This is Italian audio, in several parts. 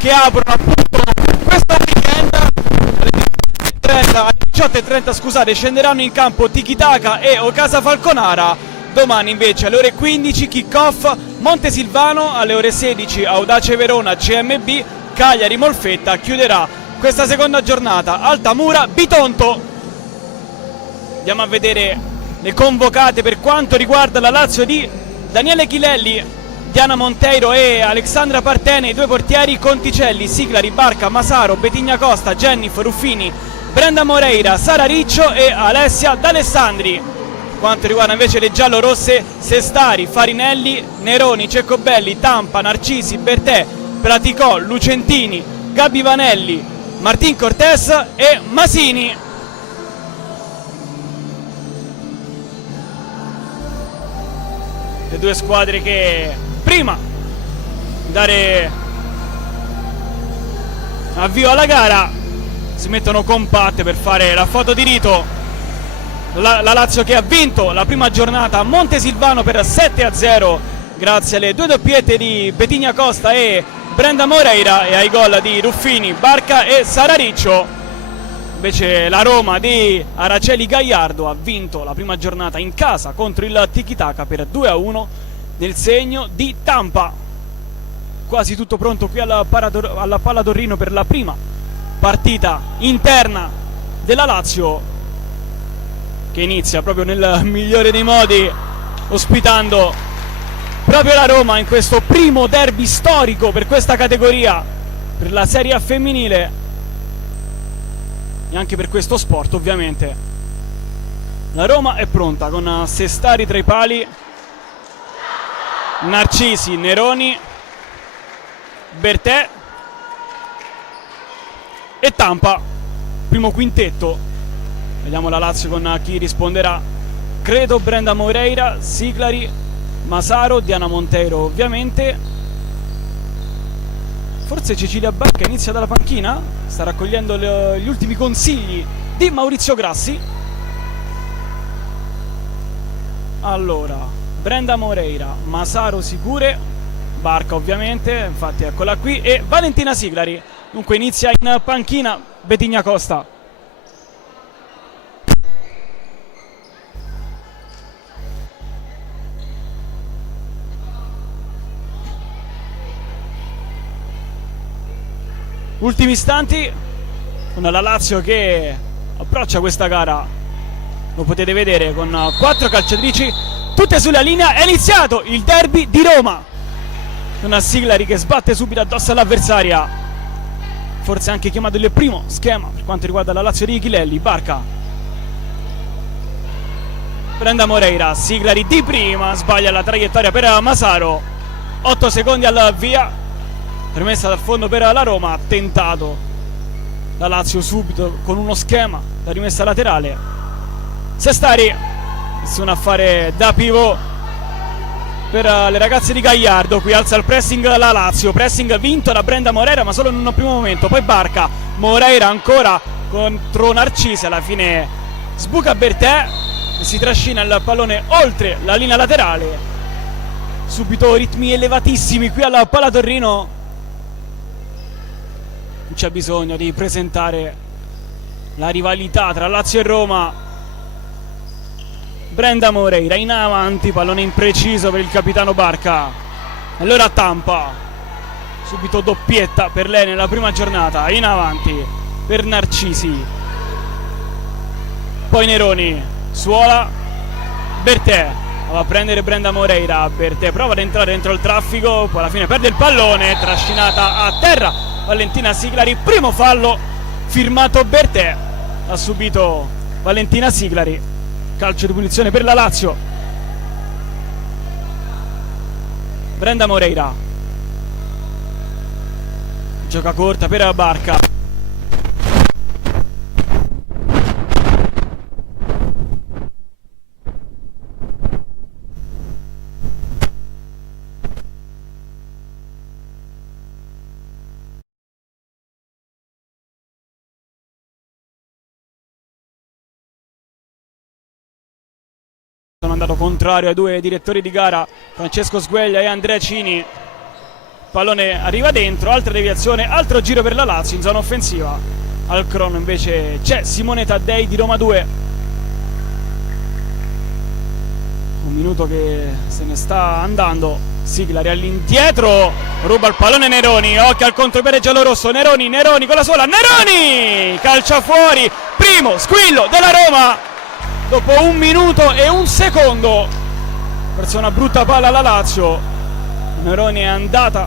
che aprono appunto questa weekend. Alle 18:30 scusate, scenderanno in campo Tiki Taka e Ocasa Falconara. Domani invece alle ore 15 kick-off Montesilvano, alle ore 16 Audace Verona CMB, Cagliari Molfetta chiuderà questa seconda giornata Altamura Bitonto. Andiamo a vedere le convocate per quanto riguarda la Lazio di Daniele Chilelli, Diana Monteiro e Alexandra Partene, i due portieri Conticelli, Siglari, Barca, Masaro, Betigna Costa, Jennifer, Ruffini, Brenda Moreira, Sara Riccio e Alessia D'Alessandri. Quanto riguarda invece le giallorosse, Sestari, Farinelli, Neroni, Ceccobelli, Tampa, Narcisi, Bertè, Praticò, Lucentini, Gabi Vanelli, Martin Cortés e Masini. Le due squadre che prima di dare avvio alla gara si mettono compatte per fare la foto di rito. La Lazio che ha vinto la prima giornata a Montesilvano per 7-0 grazie alle due doppiette di Betigna Costa e Brenda Moreira e ai gol di Ruffini, Barca e Sara Riccio. Invece la Roma di Araceli Gagliardo ha vinto la prima giornata in casa contro il Tiki Taka per 2-1 nel segno di Tampa. Quasi tutto pronto qui alla Palla Torino per la prima partita interna della Lazio, che inizia proprio nel migliore dei modi ospitando proprio la Roma in questo primo derby storico per questa categoria, per la Serie A femminile e anche per questo sport ovviamente. La Roma è pronta con Sestari tra i pali, Narcisi, Neroni, Bertè e Tampa, primo quintetto. Vediamo la Lazio con chi risponderà. Credo Brenda Moreira, Siglari, Masaro, Diana Monteiro ovviamente. Forse Cecilia Barca inizia dalla panchina, sta raccogliendo gli ultimi consigli di Maurizio Grassi. Allora, Brenda Moreira, Masaro sicure, Barca ovviamente, infatti eccola qui, e Valentina Siglari. Dunque inizia in panchina Betigna Costa. Ultimi istanti con la Lazio che approccia questa gara, lo potete vedere, con 4 calciatrici tutte sulla linea. È iniziato il derby di Roma, una Siglari che sbatte subito addosso all'avversaria, forse anche chiamato il primo schema per quanto riguarda la Lazio di Chilelli. Barca, Brenda Moreira, Siglari di prima, sbaglia la traiettoria per Masaro, 8 secondi al via, permessa dal fondo per la Roma. Ha tentato la Lazio subito con uno schema da rimessa laterale. Sestari, nessun affare da pivot per le ragazze di Gagliardo. Qui alza il pressing la Lazio, pressing vinto da Brenda Moreira ma solo in un primo momento. Poi Barca, Moreira ancora contro Narcisi, alla fine sbuca Bertè e si trascina il pallone oltre la linea laterale. Subito ritmi elevatissimi qui alla Palla Torino. Non c'è bisogno di presentare la rivalità tra Lazio e Roma. Brenda Moreira in avanti, pallone impreciso per il capitano Barca. Allora Tampa, subito doppietta per lei nella prima giornata, in avanti per Narcisi, poi Neroni, Suola, Bertè va a prendere Brenda Moreira. Bertè prova ad entrare dentro il traffico, poi alla fine perde il pallone, trascinata a terra Valentina Siglari. Primo fallo firmato Bertè, ha subito Valentina Siglari. Calcio di punizione per la Lazio. Brenda Moreira, gioca corta per Barca. Sono andato contrario ai due direttori di gara, Francesco Sgueglia e Andrea Cini. pallone arriva dentro, altra deviazione, altro giro per la Lazio in zona offensiva. Al crono invece c'è Simone Taddei di Roma 2. Un minuto che se ne sta andando. Siglari all'indietro, ruba il pallone Neroni, occhio al contropiede giallorosso, Neroni con la sola, Neroni calcia fuori, primo squillo della Roma dopo 1 minuto e 1 secondo. Perso una brutta palla alla Lazio, Neroni è andata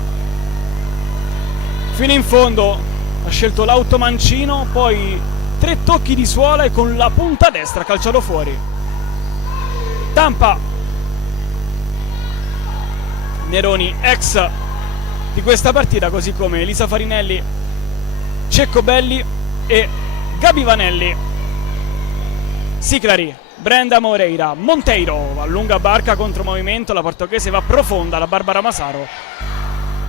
fino in fondo, ha scelto l'automancino, poi 3 tocchi di suola e con la punta destra ha calciato fuori. Tampa. Neroni ex di questa partita, così come Elisa Farinelli, Cecco Belli e Gabi Vanelli. Siglari, Brenda Moreira, Monteiro, allunga barca contro movimento, la portoghese va profonda, la Barbara Masaro.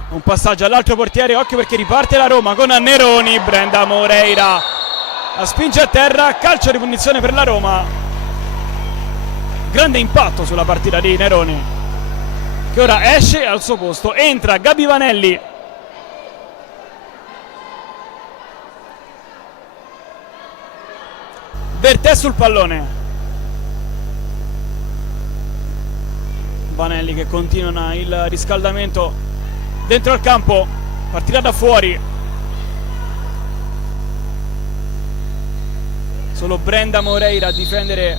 Un passaggio all'altro portiere, occhio perché riparte la Roma con Neroni, Brenda Moreira la spinge a terra, calcio di punizione per la Roma. Grande impatto sulla partita di Neroni, che ora esce al suo posto, entra Gabi Vanelli. Bertè sul pallone. Vanelli che continua il riscaldamento dentro al campo, partirà da fuori. Solo Brenda Moreira a difendere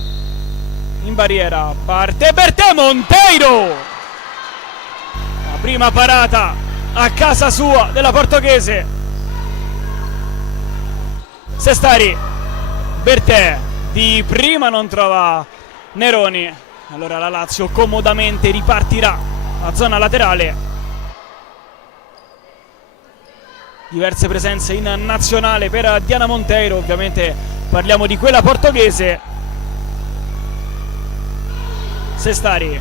in barriera. Parte Bertè, Monteiro! Prima parata a casa sua della portoghese. Sestari, Bertè di prima non trova Neroni, allora la Lazio comodamente ripartirà a zona laterale. Diverse presenze in nazionale per Diana Monteiro, ovviamente parliamo di quella portoghese. Sestari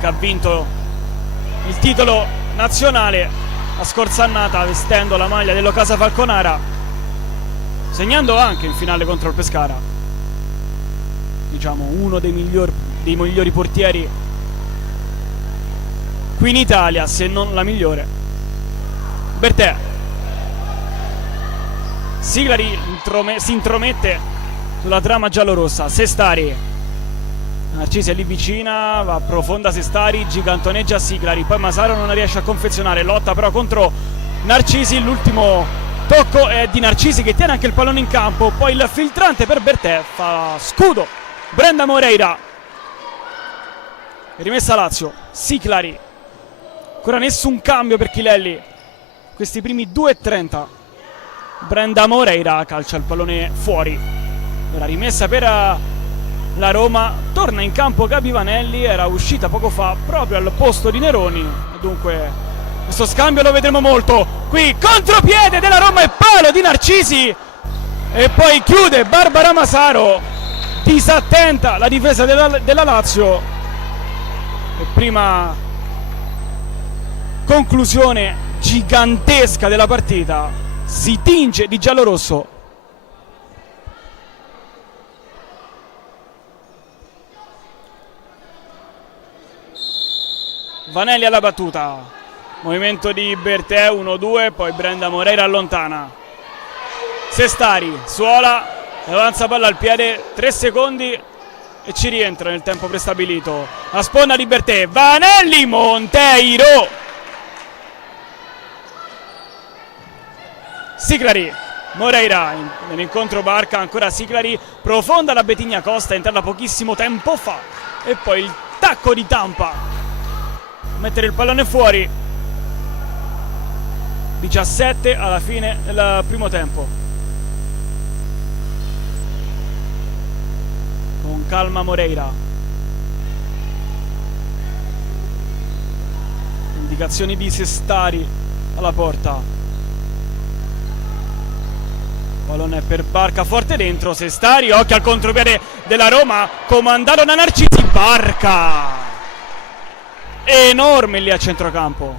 che ha vinto il titolo nazionale la scorsa annata vestendo la maglia dell'Ocasa Falconara, segnando anche in finale contro il Pescara. Diciamo uno dei migliori portieri qui in Italia, se non la migliore. Bertè. Siglari si intromette sulla trama giallorossa. Sestari, Narcisi è lì vicina, va profonda Sestari, gigantoneggia Siglari, poi Masaro non riesce a confezionare, lotta però contro Narcisi, l'ultimo tocco è di Narcisi che tiene anche il pallone in campo, poi il filtrante per Bertè, fa scudo Brenda Moreira. Rimessa Lazio, Siglari, ancora nessun cambio per Chilelli, questi primi 2:30. Brenda Moreira calcia il pallone fuori, ora rimessa per la Roma, torna in campo Gabi Vanelli, era uscita poco fa proprio al posto di Neroni, dunque questo scambio lo vedremo molto. Qui contropiede della Roma e palo di Narcisi e poi chiude Barbara Masaro, disattenta la difesa della Lazio e prima conclusione gigantesca della partita, si tinge di giallorosso. Vanelli alla battuta, movimento di Bertè, 1-2, poi Brenda Moreira allontana. Sestari, suola, avanza palla al piede, 3 secondi e ci rientra nel tempo prestabilito. A sponda di Bertè, Vanelli, Monteiro. Siglari, Moreira, nell'incontro barca, ancora Siglari, profonda la Betigna Costa, è entrata pochissimo tempo fa. E poi il tacco di Tampa. Mettere il pallone fuori. 17 alla fine del primo tempo. Con calma Moreira. Indicazioni di Sestari alla porta. Pallone per Barca, forte dentro. Sestari, occhio al contropiede della Roma, comandato da Narcisi. Barca enorme lì a centrocampo,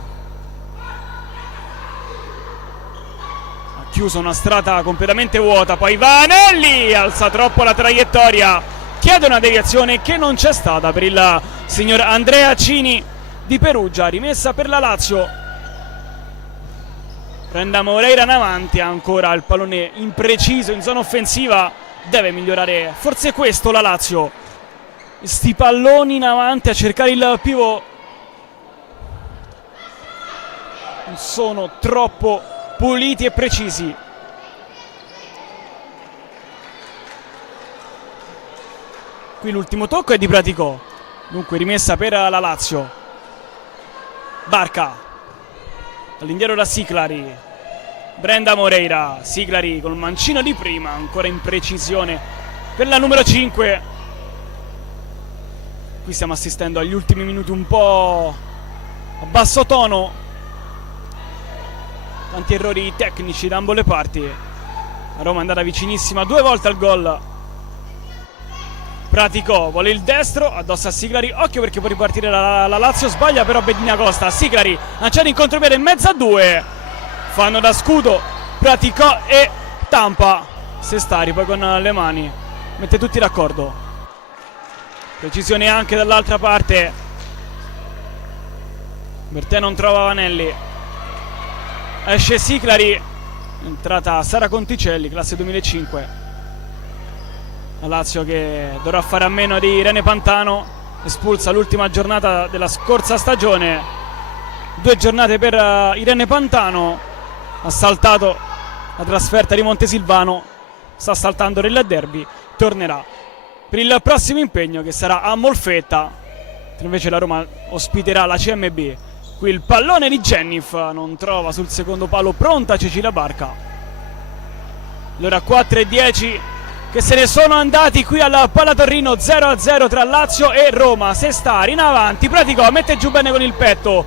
ha chiuso una strada completamente vuota. Poi Vanelli alza troppo la traiettoria, chiede una deviazione che non c'è stata per il signor Andrea Cini di Perugia. Rimessa per la Lazio. Brenda Moreira in avanti, ancora il pallone impreciso in zona offensiva. Deve migliorare, forse questo la Lazio. Sti palloni in avanti a cercare il pivot non sono troppo puliti e precisi. Qui l'ultimo tocco è di Praticò. Dunque rimessa per la Lazio. Barca all'indietro da Siclari. Brenda Moreira. Siclari col mancino di prima, ancora in precisione per la numero 5. Qui stiamo assistendo agli ultimi minuti un po' a basso tono, tanti errori tecnici da ambo le parti. La Roma è andata vicinissima 2 volte al gol. Praticò vuole il destro, addosso a Siclari, occhio perché può ripartire la Lazio, sbaglia però Bettigna Costa. Siclari lanciato in contropiede in mezzo a 2, fanno da scudo Praticò e Tampa. Sestari poi con le mani mette tutti d'accordo, precisione anche dall'altra parte. Bertè non trova Vanelli, esce Siclari, entrata Sara Conticelli, classe 2005. La Lazio che dovrà fare a meno di Irene Pantano, espulsa l'ultima giornata della scorsa stagione. 2 giornate per Irene Pantano. Ha saltato la trasferta di Montesilvano, sta saltando il derby, tornerà per il prossimo impegno che sarà a Molfetta. Invece la Roma ospiterà la CMB. Qui il pallone di Jennif, non trova sul secondo palo, pronta Cecilia Barca. Allora 4:10 che se ne sono andati qui al Palatorrino. 0-0 tra Lazio e Roma. Sestari in avanti, Praticò mette giù bene con il petto.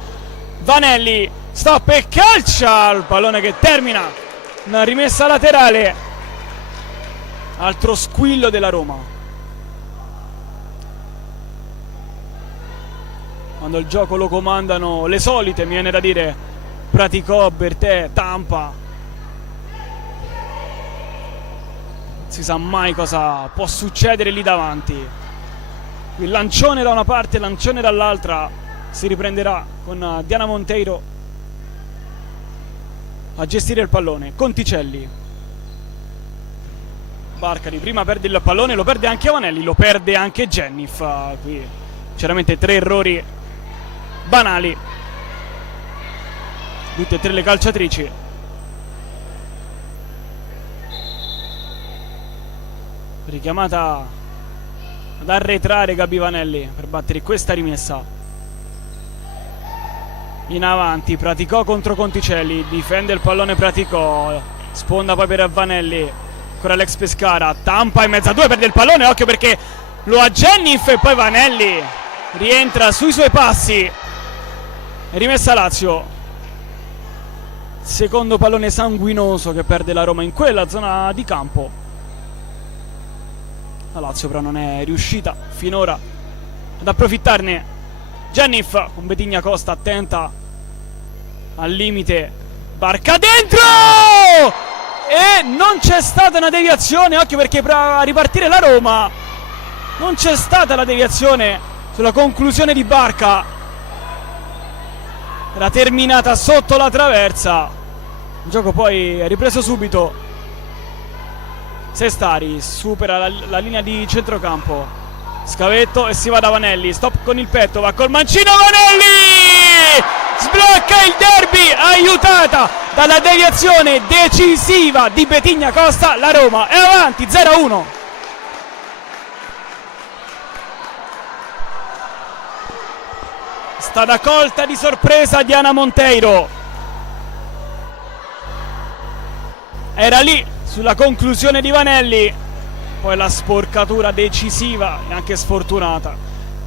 Vanelli stop e calcia il pallone che termina una rimessa laterale. Altro squillo della Roma quando il gioco lo comandano le solite, mi viene da dire, Praticò, Bertè, Tampa. Si sa mai cosa può succedere lì davanti. Il lancione da una parte, il lancione dall'altra. Si riprenderà con Diana Monteiro a gestire il pallone. Conticelli. Barcari prima perde il pallone, lo perde anche Vanelli, lo perde anche Jennif. Qui chiaramente 3 errori banali, tutte e 3 le calciatrici. Richiamata ad arretrare Gabi Vanelli per battere questa rimessa. In avanti Praticò contro Conticelli, difende il pallone Praticò, sponda poi per Vanelli, ancora l'ex Pescara, Tampa in mezzo a 2, perde il pallone, occhio perché lo ha Jennif e poi Vanelli rientra sui suoi passi. Rimessa Lazio. Secondo pallone sanguinoso che perde la Roma in quella zona di campo. La Lazio però non è riuscita finora ad approfittarne. Jennif con Bettigna Costa attenta al limite. Barca dentro! E non c'è stata una deviazione, occhio perché per ripartire la Roma non c'è stata la deviazione sulla conclusione di Barca. Era terminata sotto la traversa. Il gioco poi è ripreso subito. Sestari supera la linea di centrocampo, scavetto e si va da Vanelli, stop con il petto, va col mancino Vanelli, sblocca il derby, aiutata dalla deviazione decisiva di Bettigna Costa. La Roma è avanti 0-1. Stata colta di sorpresa Diana Monteiro, era lì sulla conclusione di Vanelli, poi la sporcatura decisiva e anche sfortunata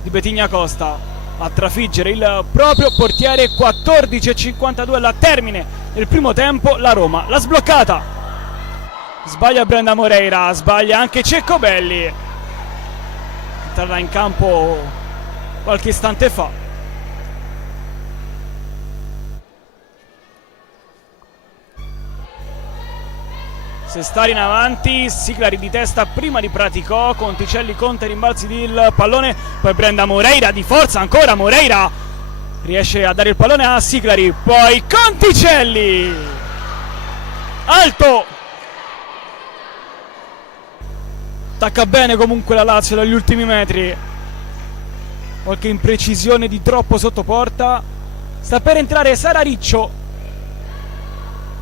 di Bettigna Costa a trafiggere il proprio portiere. 14:52 alla termine del primo tempo, la Roma l'ha sbloccata. Sbaglia Brenda Moreira, sbaglia anche Cecco Belli, entrata in campo qualche istante fa. Sestari in avanti, Siclari di testa prima di Praticò, Conticelli conta i rimbalzi del pallone, poi Brenda Moreira di forza, ancora Moreira riesce a dare il pallone a Siclari, poi Conticelli, alto, attacca bene comunque la Lazio dagli ultimi metri, qualche imprecisione di troppo sotto porta. Sta per entrare Sara Riccio,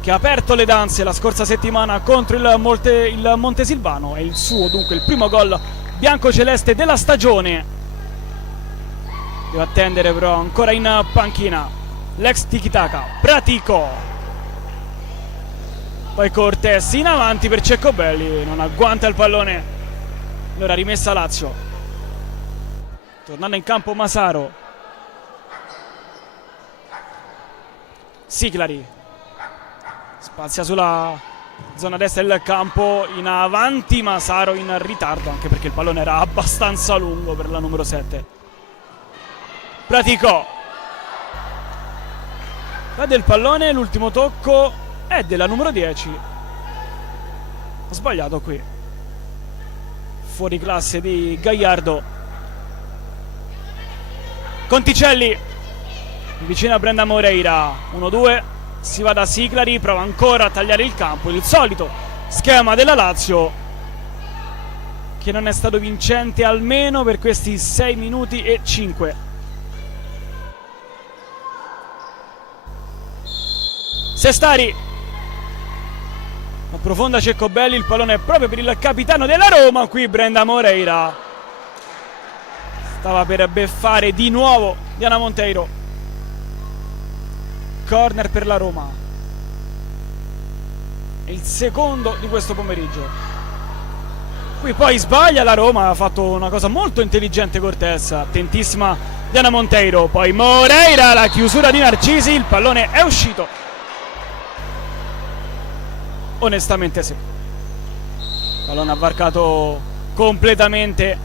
che ha aperto le danze la scorsa settimana contro il Montesilvano. È il suo, dunque, il primo gol biancoceleste della stagione. Deve attendere però ancora in panchina l'ex tiki-taka Pratico, poi Cortés in avanti per Ceccobelli, non agguanta il pallone, allora rimessa Lazio. Tornando in campo Masaro, Siclari spazia sulla zona destra del campo, in avanti Masaro in ritardo, anche perché il pallone era abbastanza lungo per la numero 7. Pratico vede il pallone, l'ultimo tocco è della numero 10. Ho sbagliato qui, fuori classe di Gagliardo. Conticelli vicino a Brenda Moreira, 1-2, si va da Siclari, prova ancora a tagliare il campo, il solito schema della Lazio che non è stato vincente almeno per questi 6 minuti e 5. Sestari approfonda Ceccobelli, il pallone è proprio per il capitano della Roma, qui Brenda Moreira stava per beffare di nuovo Diana Monteiro. Corner per la Roma, è il secondo di questo pomeriggio. Qui poi sbaglia la Roma, ha fatto una cosa molto intelligente Cortés, attentissima Diana Monteiro, poi Moreira, la chiusura di Narcisi, il pallone è uscito. Onestamente sì, il pallone ha varcato completamente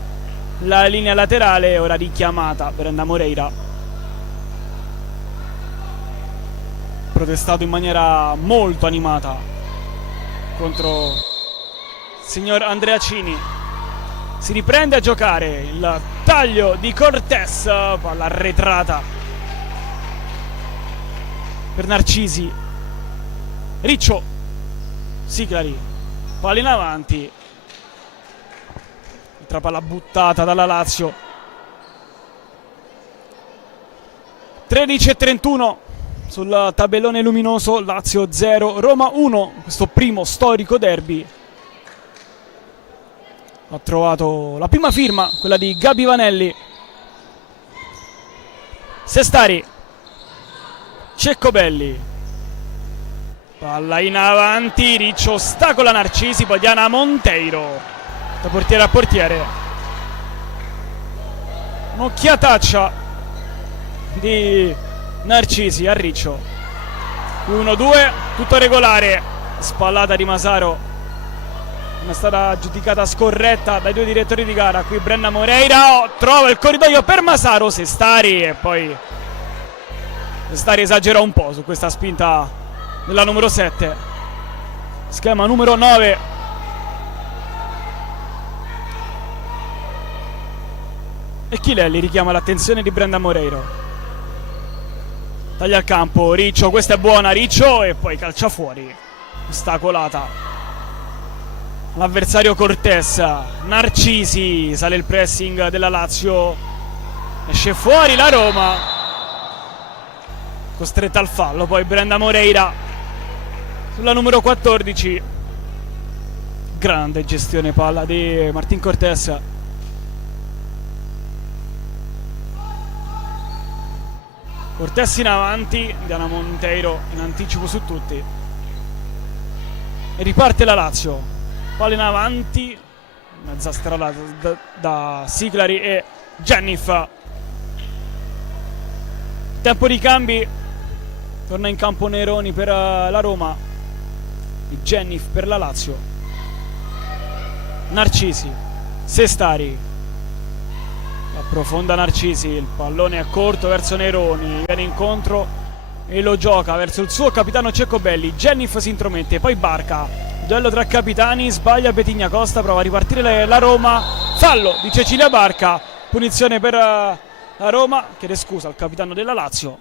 la linea laterale, ora richiamata Brenda Moreira. Protestato in maniera molto animata contro il signor Andreacini. Si riprende a giocare, il taglio di Cortés, palla arretrata per Narcisi. Riccio, Siclari, palla in avanti, altra palla buttata dalla Lazio. 13:31 sul tabellone luminoso, Lazio 0, Roma 1, questo primo storico derby. Ha trovato la prima firma, quella di Gabi Vanelli. Sestari, Ceccobelli, palla in avanti, Riccio ostacola Narcisi, poi Diana Monteiro da portiere a portiere. Un'occhiataccia di Narcisi a Riccio. 1-2, tutto regolare. Spallata di Masaro non è stata giudicata scorretta dai due direttori di gara. Qui Brenda Moreira trova il corridoio per Masaro, Sestari, e poi Sestari esagera un po' su questa spinta della numero 7, schema numero 9. E Chilelli richiama l'attenzione di Brenda Moreiro. Taglia al campo, Riccio, questa è buona, Riccio, e poi calcia fuori, ostacolata l'avversario Cortés. Narcisi, sale il pressing della Lazio, esce fuori la Roma, costretta al fallo. Poi Brenda Moreira sulla numero 14, grande gestione palla di Martín Cortés. Cortés in avanti, Diana Monteiro in anticipo su tutti, e riparte la Lazio, palla in avanti, mezza strada da Siclari e Jennif. Tempo di cambi, torna in campo Neroni per la Roma, Jennif per la Lazio. Narcisi, Sestari, approfonda Narcisi, il pallone è corto verso Neroni, viene incontro e lo gioca verso il suo capitano Ceccobelli. Jennif si intromette, poi Barca, duello tra capitani, sbaglia Petigna Costa, prova a ripartire la Roma, fallo di Cecilia Barca, punizione per La Roma chiede scusa al capitano della Lazio.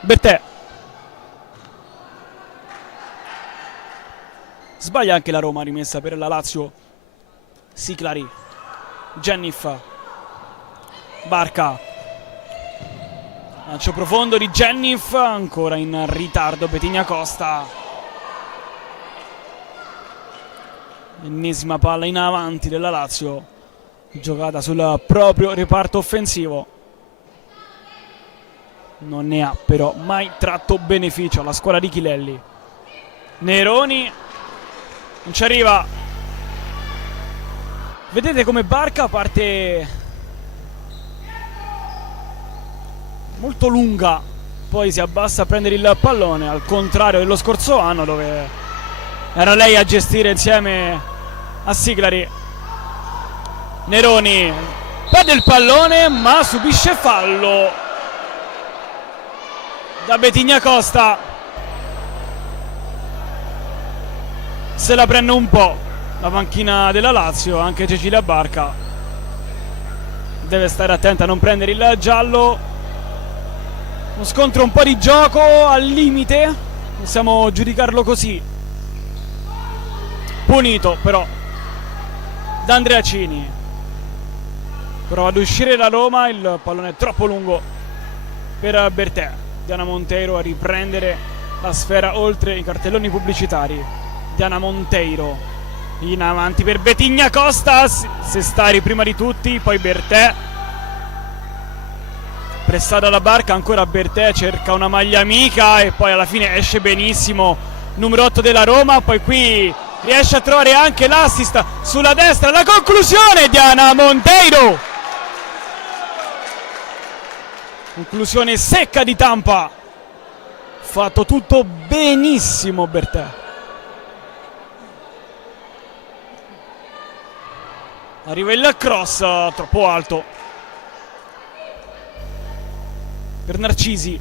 Bertè. Sbaglia anche la Roma, rimessa per la Lazio. Siclari. Genif. Barca. Lancio profondo di Genif, ancora in ritardo Betigna Costa. Ennesima palla in avanti della Lazio, giocata sul proprio reparto offensivo. Non ne ha però mai tratto beneficio la squadra di Chilelli. Neroni non ci arriva. Vedete come Barca parte molto lunga, poi si abbassa a prendere il pallone, al contrario dello scorso anno dove era lei a gestire insieme a Siclari. Neroni perde il pallone ma subisce fallo da Betigna Costa. Se la prende un po' la panchina della Lazio, anche Cecilia Barca deve stare attenta a non prendere il giallo. Uno scontro un po' di gioco al limite, possiamo giudicarlo così. Punito però da Andreacini. Prova ad uscire da Roma, il pallone è troppo lungo per Bertè. Diana Monteiro a riprendere la sfera oltre i cartelloni pubblicitari. Diana Monteiro in avanti per Betigna Costa. Sestari prima di tutti, poi Bertè. Pressata da Barca, ancora Bertè, cerca una maglia amica e poi alla fine esce benissimo numero 8 della Roma. Poi qui riesce a trovare anche l'assist sulla destra. La conclusione, Diana Monteiro. Conclusione secca di Tampa. Fatto tutto benissimo Bertè. Arriva il cross troppo alto per Narcisi.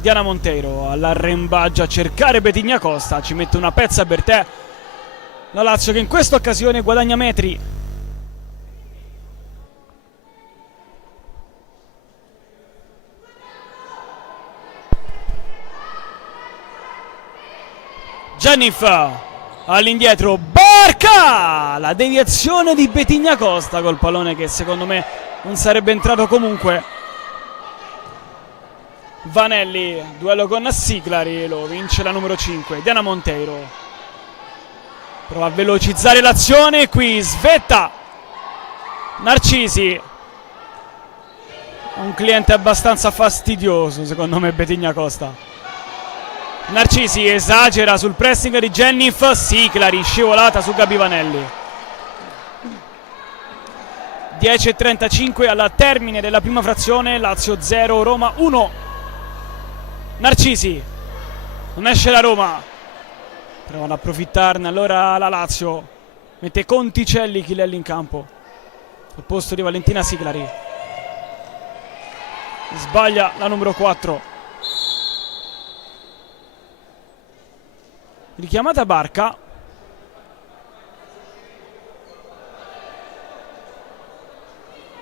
Diana Monteiro all'arrembaggio a cercare Betigna Costa, ci mette una pezza Bertè. La Lazio che in questa occasione guadagna metri. Genif all'indietro, Barca! La deviazione di Betigna Costa col pallone che secondo me non sarebbe entrato comunque. Vanelli, duello con Siclari, lo vince la numero 5, Diana Monteiro. Prova a velocizzare l'azione, qui svetta Narcisi. Un cliente abbastanza fastidioso secondo me Betigna Costa. Narcisi esagera sul pressing di Genif, Siclari scivolata su Gabi Vanelli. 10:35 al termine della prima frazione, Lazio 0, Roma 1. Narcisi, non esce la Roma, provano ad approfittarne allora la Lazio, mette Conticelli, Chilelli in campo al posto di Valentina Siclari. Sbaglia la numero 4. Richiamata Barca.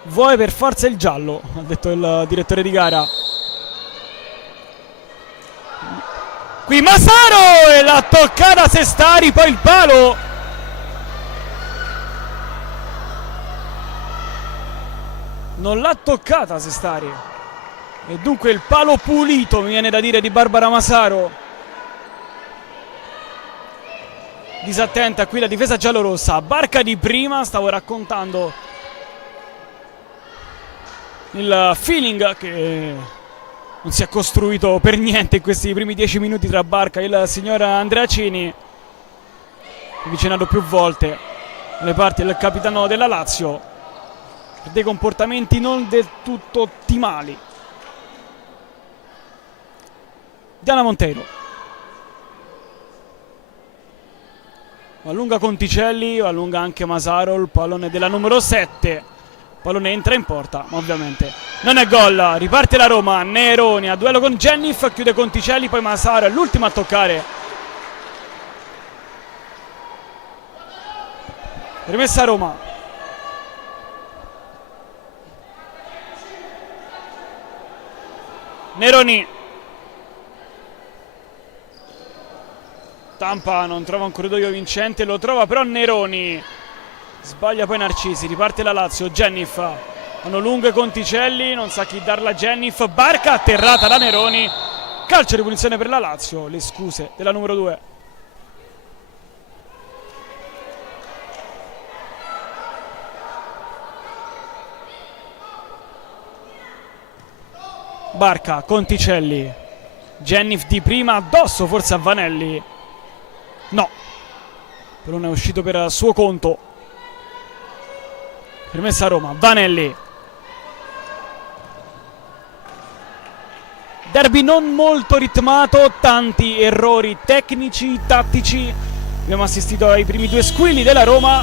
Vuole per forza il giallo, ha detto il direttore di gara. Qui Masaro e l'ha toccata Sestari, poi il palo. Non l'ha toccata Sestari. E dunque il palo pulito, mi viene da dire, di Barbara Masaro. Disattenta qui la difesa giallorossa. Barca di prima, stavo raccontando il feeling che non si è costruito per niente in questi primi 10 minuti tra Barca e il signor Andreacini, avvicinato più volte alle parti del capitano della Lazio per dei comportamenti non del tutto ottimali. Diana Monteiro allunga Conticelli, allunga anche Masaro, il pallone della numero 7 pallone entra in porta, ma ovviamente non è gol. Riparte la Roma, Neroni a duello con Genif, chiude Conticelli, poi Masaro è l'ultimo a toccare. Rimessa Roma. Neroni. Tampa non trova un corridoio vincente, lo trova però Neroni. Sbaglia poi Narcisi, riparte la Lazio, Genif. Hanno lunghe Conticelli, non sa chi darla a Genif. Barca atterrata da Neroni. Calcio di punizione per la Lazio, le scuse della numero 2. Barca, Conticelli. Genif di prima, addosso forse a Vanelli. No, però non è uscito per suo conto. Permessa a Roma, Vanelli. Derby non molto ritmato, tanti errori tecnici, tattici. Abbiamo assistito ai primi 2 squilli della Roma,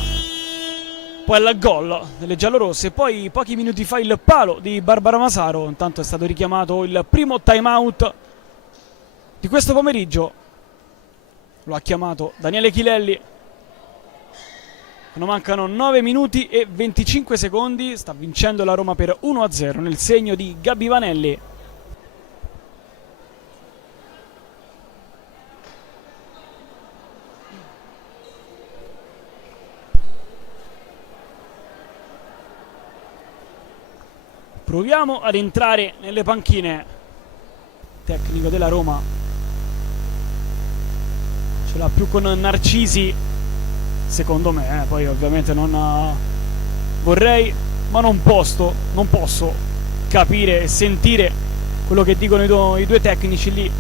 poi al gol delle giallorosse, poi pochi minuti fa il palo di Barbara Masaro. Intanto è stato richiamato il primo time out di questo pomeriggio. Lo ha chiamato Daniele Chilelli. Non mancano 9 minuti e 25 secondi. Sta vincendo la Roma per 1-0 nel segno di Gabi Vanelli. Proviamo ad entrare nelle panchine. Tecnico della Roma ce l'ha più con Narcisi, secondo me, poi ovviamente non vorrei, ma non posso capire e sentire quello che dicono i due tecnici lì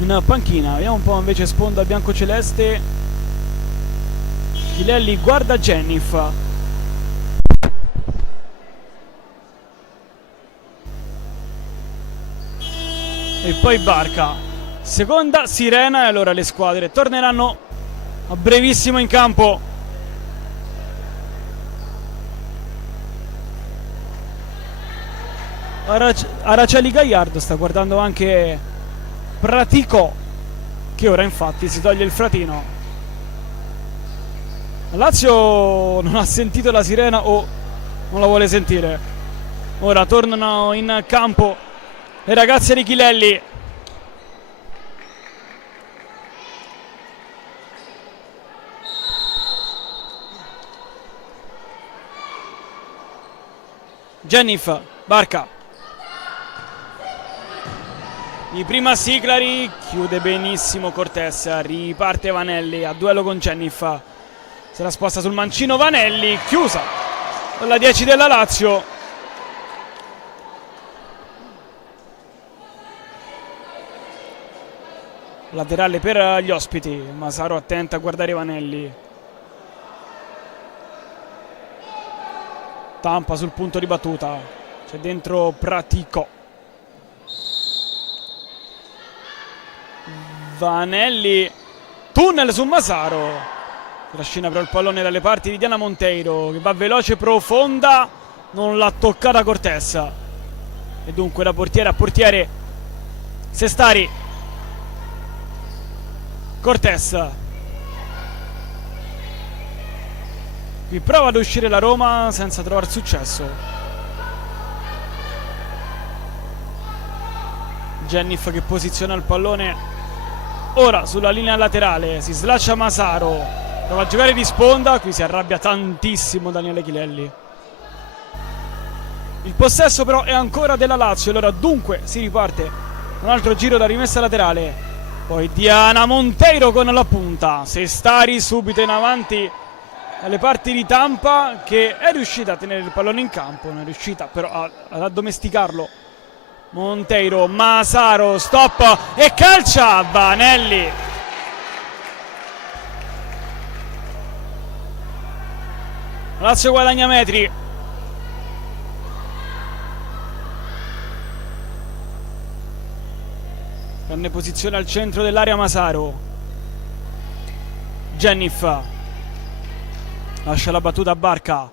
in panchina. Vediamo un po' invece sponda biancoceleste. Chilelli guarda Genif. E poi Barca. Seconda sirena e allora le squadre torneranno a brevissimo in campo. Araceli Gagliardo sta guardando anche Pratico, che ora infatti si toglie il fratino. La Lazio non ha sentito la sirena o non la vuole sentire. Ora tornano in campo le ragazze di Chilelli. Genif, Barca. Di prima Siclari, chiude benissimo Cortés, riparte Vanelli a duello con Genif. Se la sposta sul mancino Vanelli, chiusa dalla 10 della Lazio. Laterale per gli ospiti, Masaro attenta a guardare Vanelli. Tampa sul punto di battuta, c'è dentro Pratico. Vanelli, tunnel su Masaro, trascina però il pallone dalle parti di Diana Monteiro, che va veloce, profonda, non l'ha toccata Cortés. E dunque da portiere a portiere Sestari. Cortés. Qui prova ad uscire la Roma senza trovare successo. Genif che posiziona il pallone ora sulla linea laterale, si slaccia Masaro, prova a giocare di sponda, qui si arrabbia tantissimo Daniele Chilelli. Il possesso però è ancora della Lazio, allora dunque si riparte un altro giro da rimessa laterale. Poi Diana Monteiro con la punta, Sestari subito in avanti alle parti di Tampa, che è riuscita a tenere il pallone in campo, non è riuscita però ad addomesticarlo. Monteiro, Masaro, stop e calcia Vanelli. Lazio guadagna metri. Prende posizione al centro dell'area Masaro. Genif. lascia la battuta a Barca,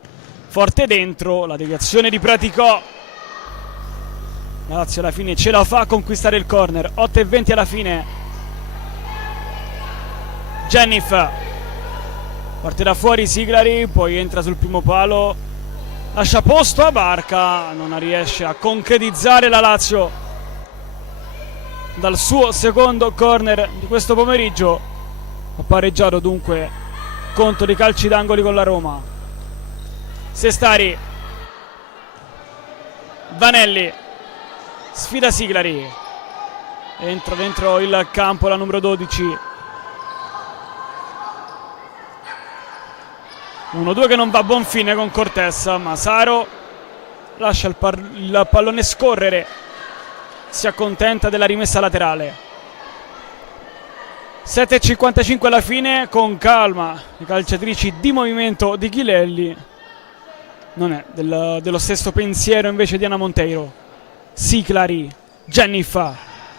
forte dentro, la deviazione di Praticò. La Lazio alla fine ce la fa a conquistare il corner. 8:20 alla fine. Genif parte da fuori Siglari, poi entra sul primo palo, lascia posto a Barca, non riesce a concretizzare la Lazio dal suo secondo corner di questo pomeriggio. Ha pareggiato dunque conto di calci d'angoli con la Roma. Sestari, Vanelli sfida Siglari, entra dentro il campo la numero 12. 1-2 che non va a buon fine con Cortés. Masaro lascia il pallone scorrere, si accontenta della rimessa laterale. 7:55 alla fine, con calma le calciatrici di movimento di Ghilelli. Non è dello stesso pensiero invece Diana Monteiro. Siglari, Genif,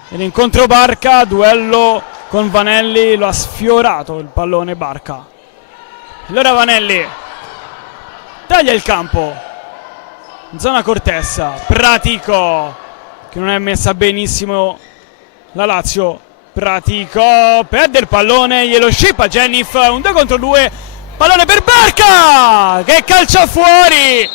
l'incontro Barca, duello con Vanelli, lo ha sfiorato il pallone Barca. Allora Vanelli taglia il campo, zona Cortés, Pratico che non è messa benissimo la Lazio. Pratico perde il pallone, glielo scippa Genif, un 2 contro 2, pallone per Barca che calcia fuori.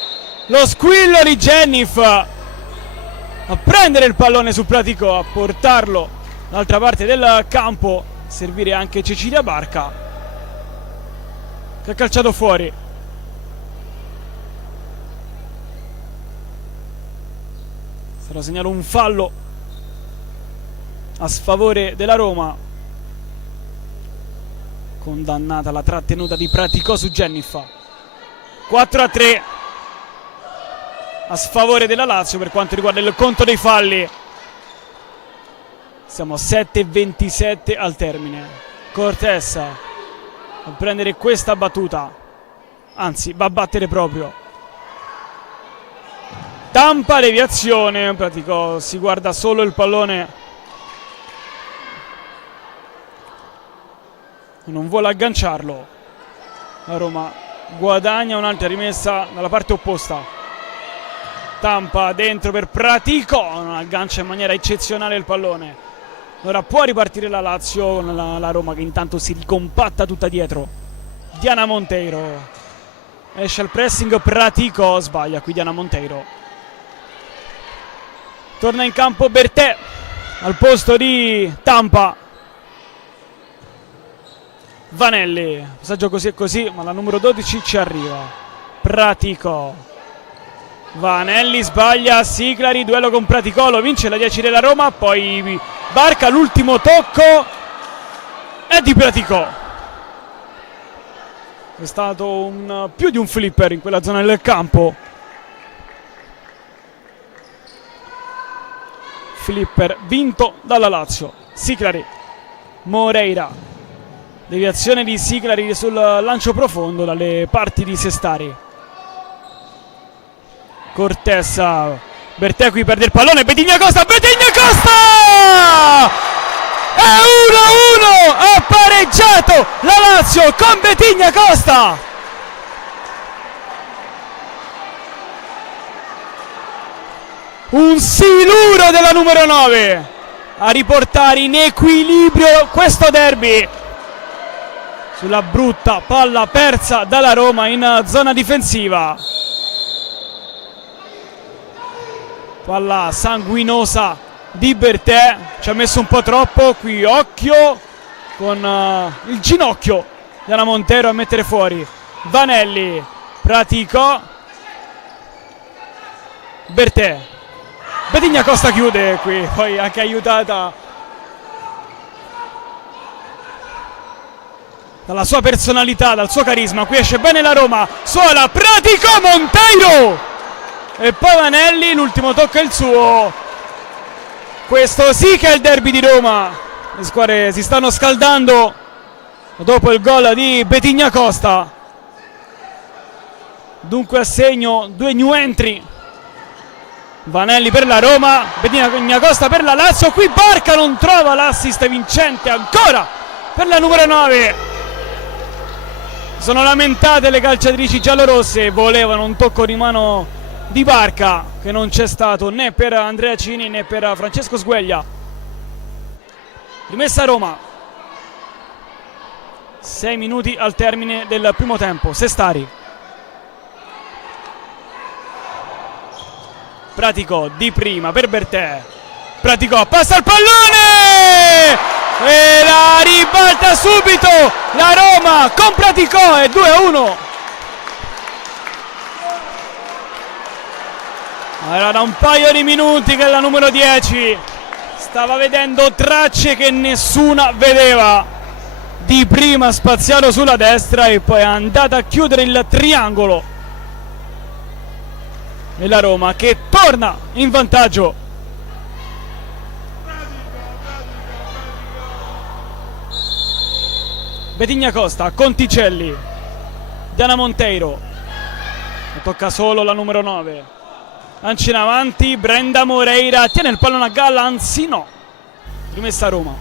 Lo squillo di Genif a prendere il pallone su Pratico, a portarlo dall'altra parte del campo, servire anche Cecilia Barca che ha calciato fuori. Sarà segnalato un fallo a sfavore della Roma, condannata la trattenuta di Praticò su Genif. 4-3 a sfavore della Lazio per quanto riguarda il conto dei falli. Siamo a 7:27 al termine. Cortés a prendere questa battuta, anzi va a battere proprio. Tampa, deviazione, Praticò si guarda solo il pallone, non vuole agganciarlo. La Roma guadagna un'altra rimessa dalla parte opposta. Tampa dentro per Praticò, non aggancia in maniera eccezionale il pallone. Ora può ripartire la Lazio con la Roma che intanto si ricompatta tutta dietro. Diana Monteiro esce al pressing, Praticò sbaglia qui Diana Monteiro. Torna in campo Bertè al posto di Tampa. Vanelli, passaggio così e così, ma la numero 12 ci arriva. Praticò, Vanelli sbaglia, Siglari, duello con Praticò, lo vince la 10 della Roma, poi Barca, l'ultimo tocco è di Praticò. È stato più di un flipper in quella zona del campo. Flipper vinto dalla Lazio. Siglari, Moreira, deviazione di Siglari sul lancio profondo dalle parti di Sestari. Cortés, Bertè qui perde il pallone, Betigna Costa, Betigna Costa! È 1-1, ha pareggiato la Lazio con Betigna Costa! Un siluro della numero 9 a riportare in equilibrio questo derby sulla brutta palla persa dalla Roma in zona difensiva. Palla sanguinosa di Bertè, ci ha messo un po' troppo qui, occhio con il ginocchio della Montero a mettere fuori. Vanelli, Praticò, Bertè, Betigna Costa chiude qui, poi anche aiutata dalla sua personalità, dal suo carisma. Qui esce bene la Roma, sola Praticò, Monteiro e poi Vanelli, l'ultimo tocco è il suo. Questo sì che è il derby di Roma, le squadre si stanno scaldando dopo il gol di Betigna Costa. Dunque a segno due new entry, Vanelli per la Roma, Betigna Costa per la Lazio. Qui Barca non trova l'assist vincente ancora per la numero 9. sono lamentate le calciatrici giallorosse, volevano un tocco di mano di Barca che non c'è stato né per Andrea Cini né per Francesco Sgueglia. Rimessa a Roma, 6 minuti al termine del primo tempo. Sestari, Praticò di prima per Bertè, Praticò passa il pallone e la ribalta subito la Roma con Praticò, è 2-1. Era da un paio di minuti che la numero 10 stava vedendo tracce che nessuna vedeva. Di prima spaziato sulla destra e poi è andata a chiudere il triangolo. E la Roma che torna in vantaggio. Betigna Costa, Conticelli, Diana Monteiro, tocca solo la numero 9. Lancia in avanti, Brenda Moreira tiene il pallone a galla, anzi no. Rimessa a Roma.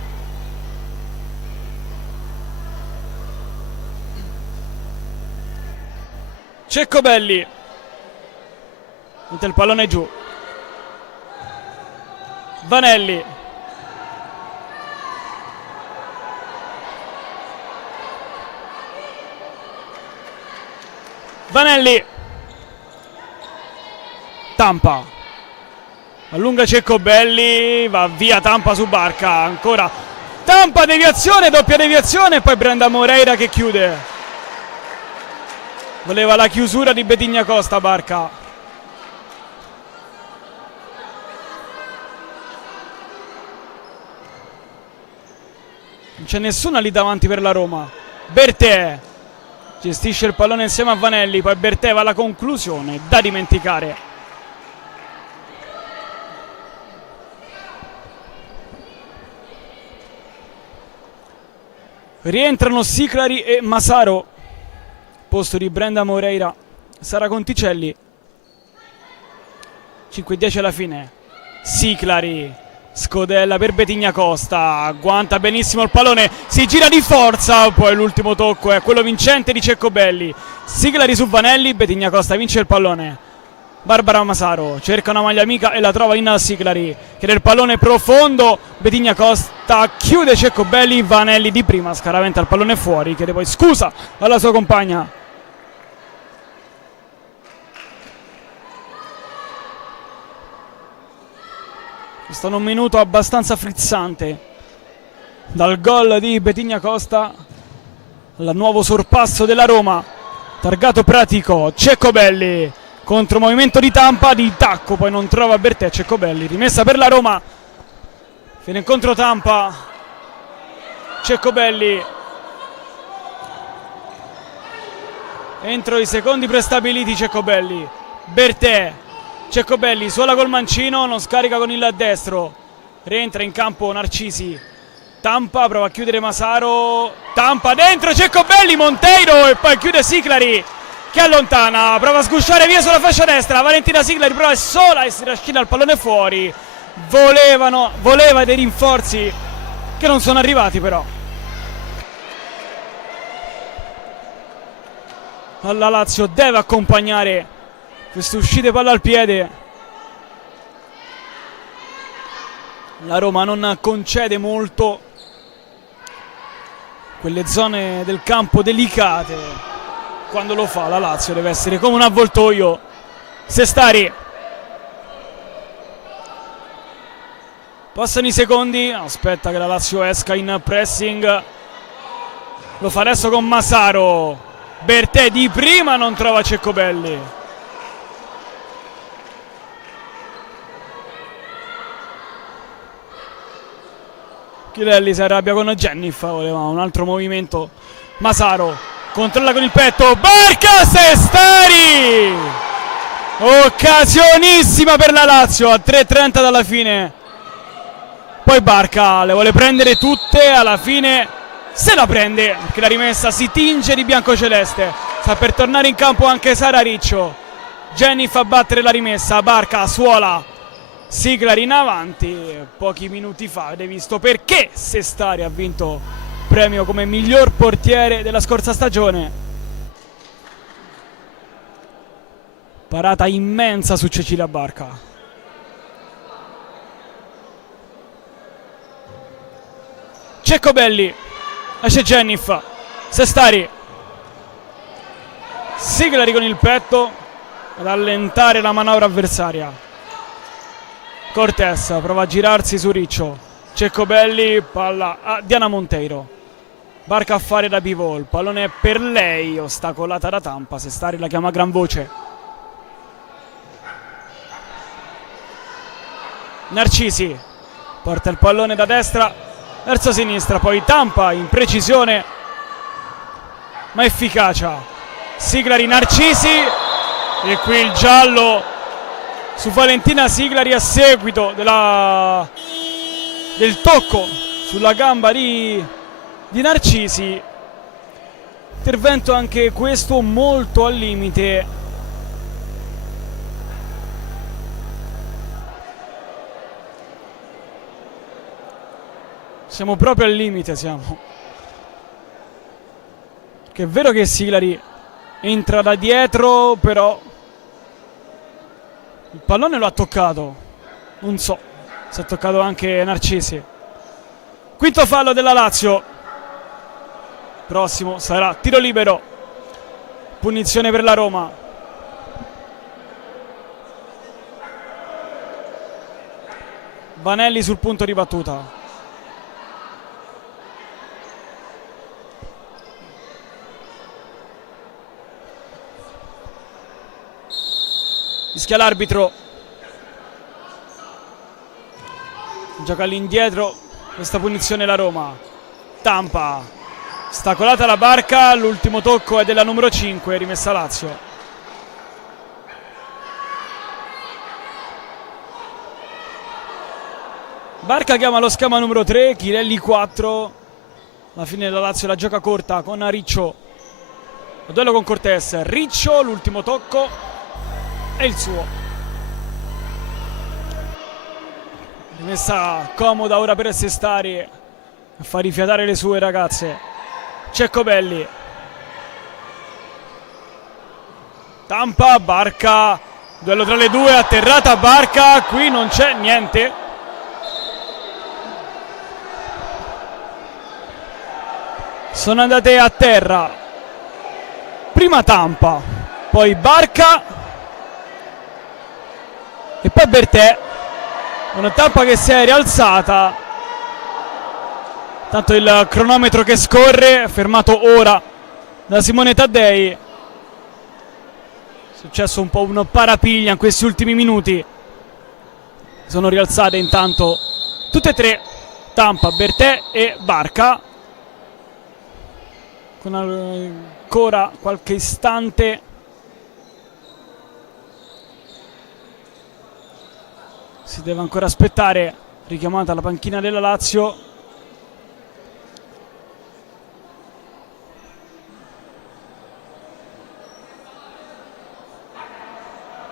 Ceccobelli, mette il pallone giù. Vanelli, Vanelli, Tampa, allunga Ceccobelli, va via Tampa su Barca, ancora Tampa, deviazione, doppia deviazione e poi Brenda Moreira che chiude. Voleva la chiusura di Betigna Costa Barca. Non c'è nessuna lì davanti per la Roma. Bertè gestisce il pallone insieme a Vanelli, poi Bertè va alla conclusione, da dimenticare. Rientrano Siclari e Masaro, posto di Brenda Moreira, Sara Conticelli. 5-10 alla fine. Siclari, scodella per Betigna Costa, agguanta benissimo il pallone, si gira di forza, poi l'ultimo tocco è quello vincente di Ceccobelli. Siclari su Vanelli, Betigna Costa vince il pallone. Barbara Masaro cerca una maglia amica e la trova in Siclari, che nel pallone profondo Betigna Costa chiude Ceccobelli, Vanelli di prima scaraventa il pallone fuori, chiede poi scusa alla sua compagna. È stato un minuto abbastanza frizzante, dal gol di Betigna Costa al nuovo sorpasso della Roma. Targato Praticò, Ceccobelli, contromovimento di Tampa, di tacco, poi non trova Bertè, Ceccobelli, rimessa per la Roma, fine incontro Tampa, Ceccobelli, entro i secondi prestabiliti Ceccobelli, Bertè, Ceccobelli suola col mancino, non scarica con il destro, rientra in campo Narcisi, Tampa prova a chiudere Masaro, Tampa dentro, Ceccobelli, Monteiro e poi chiude Siclari che allontana, prova a sgusciare via sulla fascia destra, Valentina Siclari prova sola e si trascina il pallone fuori. Voleva dei rinforzi che non sono arrivati però. La Lazio deve accompagnare queste uscite palla al piede. La Roma non concede molto, quelle zone del campo delicate, quando lo fa la Lazio deve essere come un avvoltoio. Sestari, passano i secondi, aspetta che la Lazio esca in pressing, lo fa adesso con Masaro, Bertè di prima non trova Ceccobelli. Chiudelli si arrabbia con Jennifer, voleva un altro movimento. Masaro controlla con il petto, Barca, Sestari, occasionissima per la Lazio a 3:30 dalla fine. Poi Barca le vuole prendere tutte, alla fine se la prende perché la rimessa si tinge di biancoceleste. Sta per tornare in campo anche Sara Riccio. Jennifer a battere la rimessa, Barca suola, Siclari in avanti. Pochi minuti fa avete visto perché Sestari ha vinto premio come miglior portiere della scorsa stagione. Parata immensa su Cecilia Barca. Ceccobelli, esce Jennifer, Sestari, Siglari con il petto ad allentare la manovra avversaria. Cortés prova a girarsi su Riccio. Ceccobelli, palla a Diana Monteiro. Barca a fare da pivot, il pallone è per lei, ostacolata da Tampa. Sestari la chiama a gran voce. Narcisi porta il pallone da destra verso sinistra, poi Tampa in precisione ma efficacia. Siglari, Narcisi, e qui il giallo su Valentina Siglari a seguito del tocco sulla gamba di Narcisi. Intervento anche questo molto al limite. Siamo proprio al limite, siamo. Che è vero che Siglari entra da dietro, però il pallone lo ha toccato. Non so se ha toccato anche Narcisi. Quinto fallo della Lazio. Prossimo sarà tiro libero. Punizione per la Roma. Vanelli sul punto di battuta. Fischia l'arbitro. Gioca all'indietro questa punizione la Roma. Tampa, stacolata la Barca, l'ultimo tocco è della numero 5, rimessa Lazio. Barca chiama lo schema numero 3, Chirelli 4. Alla fine la Lazio la gioca corta con Riccio. Il duello con Cortés. Riccio, l'ultimo tocco è il suo. Rimessa comoda ora per Sestari a far rifiatare le sue ragazze. Ceccobelli. Tampa, Barca, duello tra le due, atterrata Barca, qui non c'è niente. Sono andate a terra prima Tampa, poi Barca e poi Bertè. Una Tampa che si è rialzata. Tanto il cronometro che scorre, fermato ora da Simone Taddei. È successo un po' un parapiglia in questi ultimi minuti. Sono rialzate intanto tutte e tre, Tampa, Bertè e Barca, con ancora qualche istante si deve ancora aspettare. Richiamata la panchina della Lazio.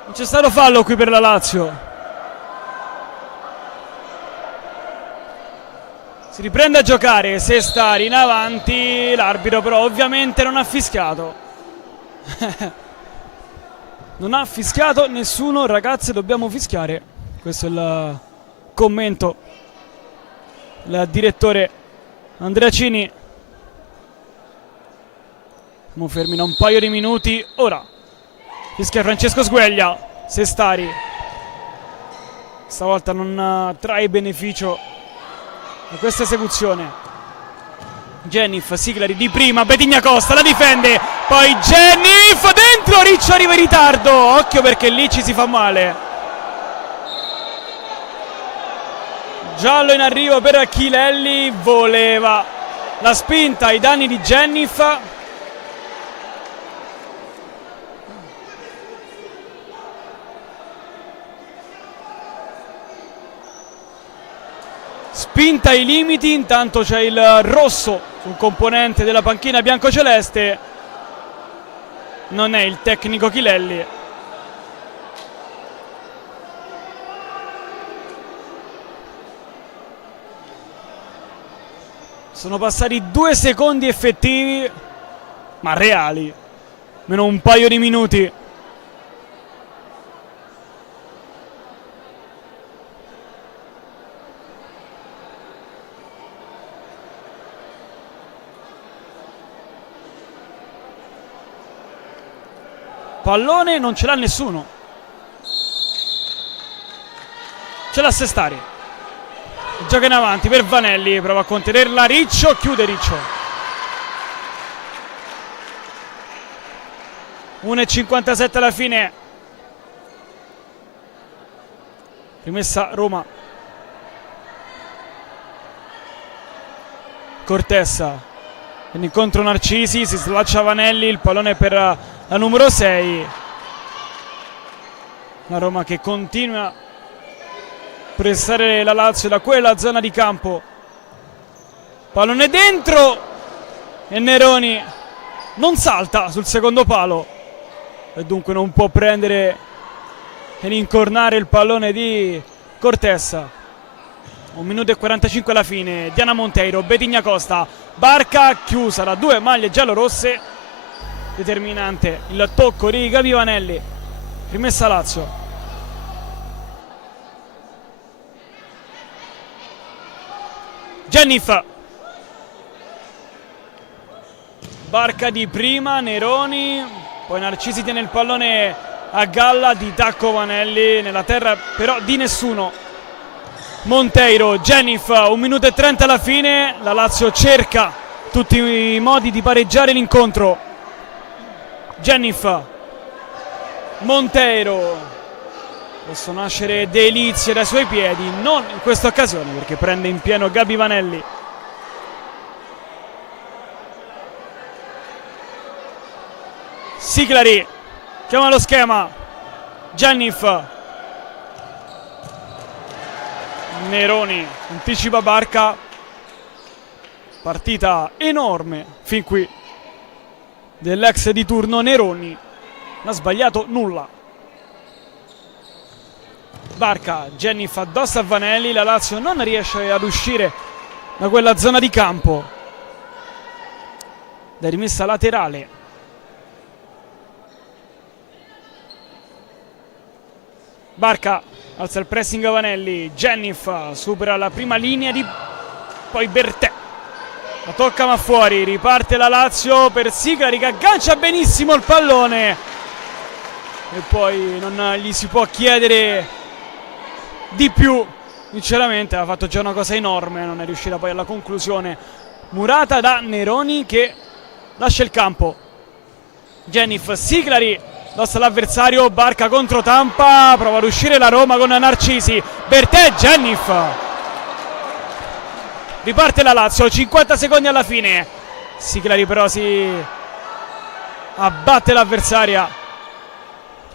Non c'è stato fallo qui per la Lazio. Si riprende a giocare Sestari in avanti. L'arbitro però ovviamente non ha fischiato. Non ha fischiato nessuno, ragazzi, dobbiamo fischiare. Questo è il commento del direttore Andrea Cini. Siamo fermi da un paio di minuti. Ora fischia Francesco Sgueglia. Sestari stavolta non trae beneficio da questa esecuzione. Jennifer, Siglari di prima, Betigna Costa la difende, poi Jennifer dentro, Riccio arriva in ritardo, occhio perché lì ci si fa male. Giallo in arrivo per Chilelli, voleva la spinta ai danni di Jennifer. Spinta ai limiti, intanto c'è il rosso su un componente della panchina biancoceleste. Non è il tecnico Chilelli. Sono passati 2 secondi effettivi, ma reali, meno un paio di minuti. pallone non ce l'ha nessuno, ce l'ha Sestari, gioca in avanti per Vanelli, prova a contenerla Riccio, chiude Riccio. 1,57 alla fine, rimessa Roma. Cortessa incontro Narcisi, si slaccia Vanelli, il pallone per la numero 6. La Roma che continua a pressare la Lazio da quella zona di campo. Pallone dentro e Neroni non salta sul secondo palo e dunque non può prendere ed incornare il pallone di Cortessa. 1 minuto e 45 alla fine. Diana Monteiro, Betigna Costa, Barca chiusa da 2 maglie giallorosse. Determinante il tocco di Gabi Vanelli, rimessa Lazio. Jennif, Barca di prima, Neroni, poi Narcisi tiene il pallone a galla, di tacco Vanelli nella terra però di nessuno. Monteiro, Jennif, 1 minuto e 30 alla fine, la Lazio cerca tutti i modi di pareggiare l'incontro. Jennif, Monteiro, possono nascere delizie dai suoi piedi, non in questa occasione perché prende in pieno Gabi Vanelli. Siglari chiama lo schema, Jennif, Neroni anticipa Barca, partita enorme fin qui dell'ex di turno Neroni, non ha sbagliato nulla. Barca, Jennif addosso a Vanelli, la Lazio non riesce ad uscire da quella zona di campo, da rimessa laterale. Barca alza il pressing a Vanelli, Jennif supera la prima linea di poi Bertè, la tocca ma fuori, riparte la Lazio per Siglari che aggancia benissimo il pallone e poi non gli si può chiedere di più, sinceramente ha fatto già una cosa enorme, non è riuscita poi alla conclusione. Murata da Neroni che lascia il campo. Jennif, Siglari lotta l'avversario, Barca contro Tampa, prova ad uscire la Roma con Narcisi, Bertè, Jennif, riparte la Lazio, 50 secondi alla fine. Siglari però si abbatte l'avversaria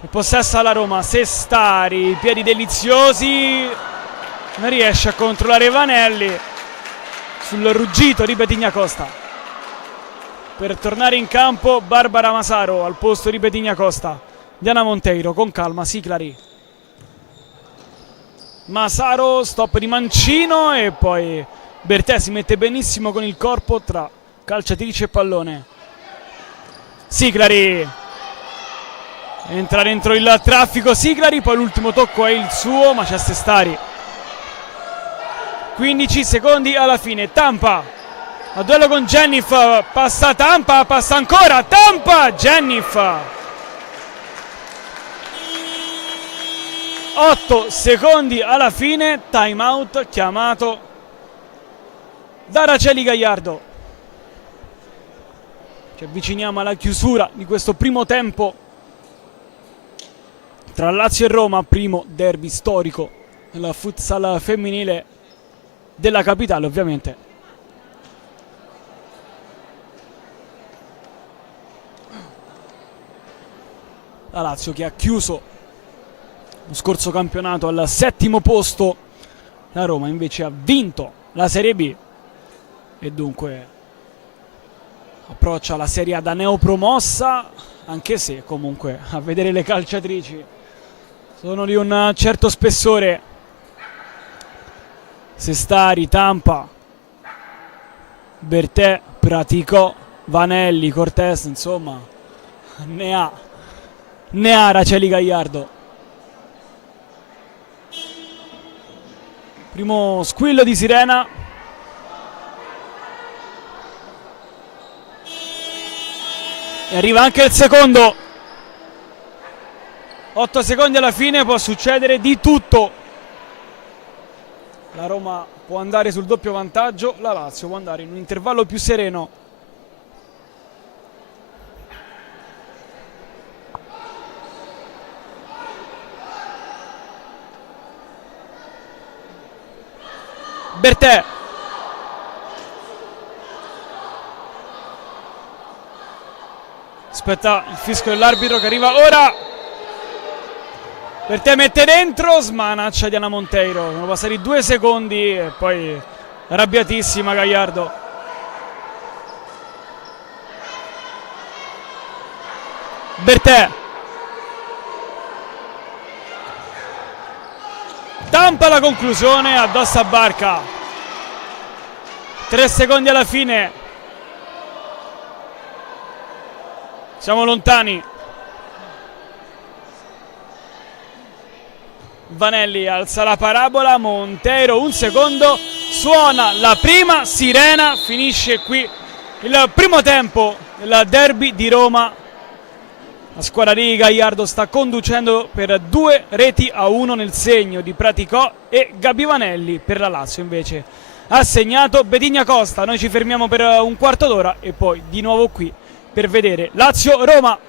e possessa la Roma. Sestari, piedi deliziosi, non riesce a controllare Vanelli sul ruggito di Betigna Costa. Per tornare in campo Barbara Masaro al posto di Betigna Costa. Diana Monteiro con calma, Siglari, Masaro, stop di mancino e poi Bertè si mette benissimo con il corpo tra calciatrice e pallone. Siglari entra dentro il traffico, Siglari, poi l'ultimo tocco è il suo ma c'è Sestari. 15 secondi alla fine. Tampa a duello con Jennif, passa Tampa, passa ancora Tampa, Jennif. 8 secondi alla fine, time out chiamato da Racheli Gagliardo. Ci avviciniamo alla chiusura di questo primo tempo tra Lazio e Roma, primo derby storico nella futsal femminile della capitale ovviamente. La Lazio che ha chiuso lo scorso campionato al 7° posto, la Roma invece ha vinto la Serie B e dunque approccia la Serie A da neopromossa, anche se comunque a vedere le calciatrici sono di un certo spessore. Sestari, Tampa, Bertè, Praticò, Vanelli, Cortez, insomma ne ha Racheli Gagliardo. Primo squillo di sirena. E arriva anche il secondo. 8 secondi alla fine, può succedere di tutto. La Roma può andare sul doppio vantaggio, la Lazio può andare in un intervallo più sereno. Bertè. Aspetta il fischio dell'arbitro che arriva ora. Bertè mette dentro, smanaccia Diana Monteiro. Sono passati 2 secondi e poi arrabbiatissima Gagliardo. Bertè. Tampa la conclusione, addosso a Barca. 3 secondi alla fine. Siamo lontani. Vanelli alza la parabola, Monteiro 1 secondo, suona la prima sirena, finisce qui il primo tempo del derby di Roma. La squadra di Gagliardo sta conducendo per 2-1 nel segno di Praticò e Gabi Vanelli per la Lazio invece ha segnato Bedigna Costa. Noi ci fermiamo per un quarto d'ora e poi di nuovo qui per vedere Lazio-Roma.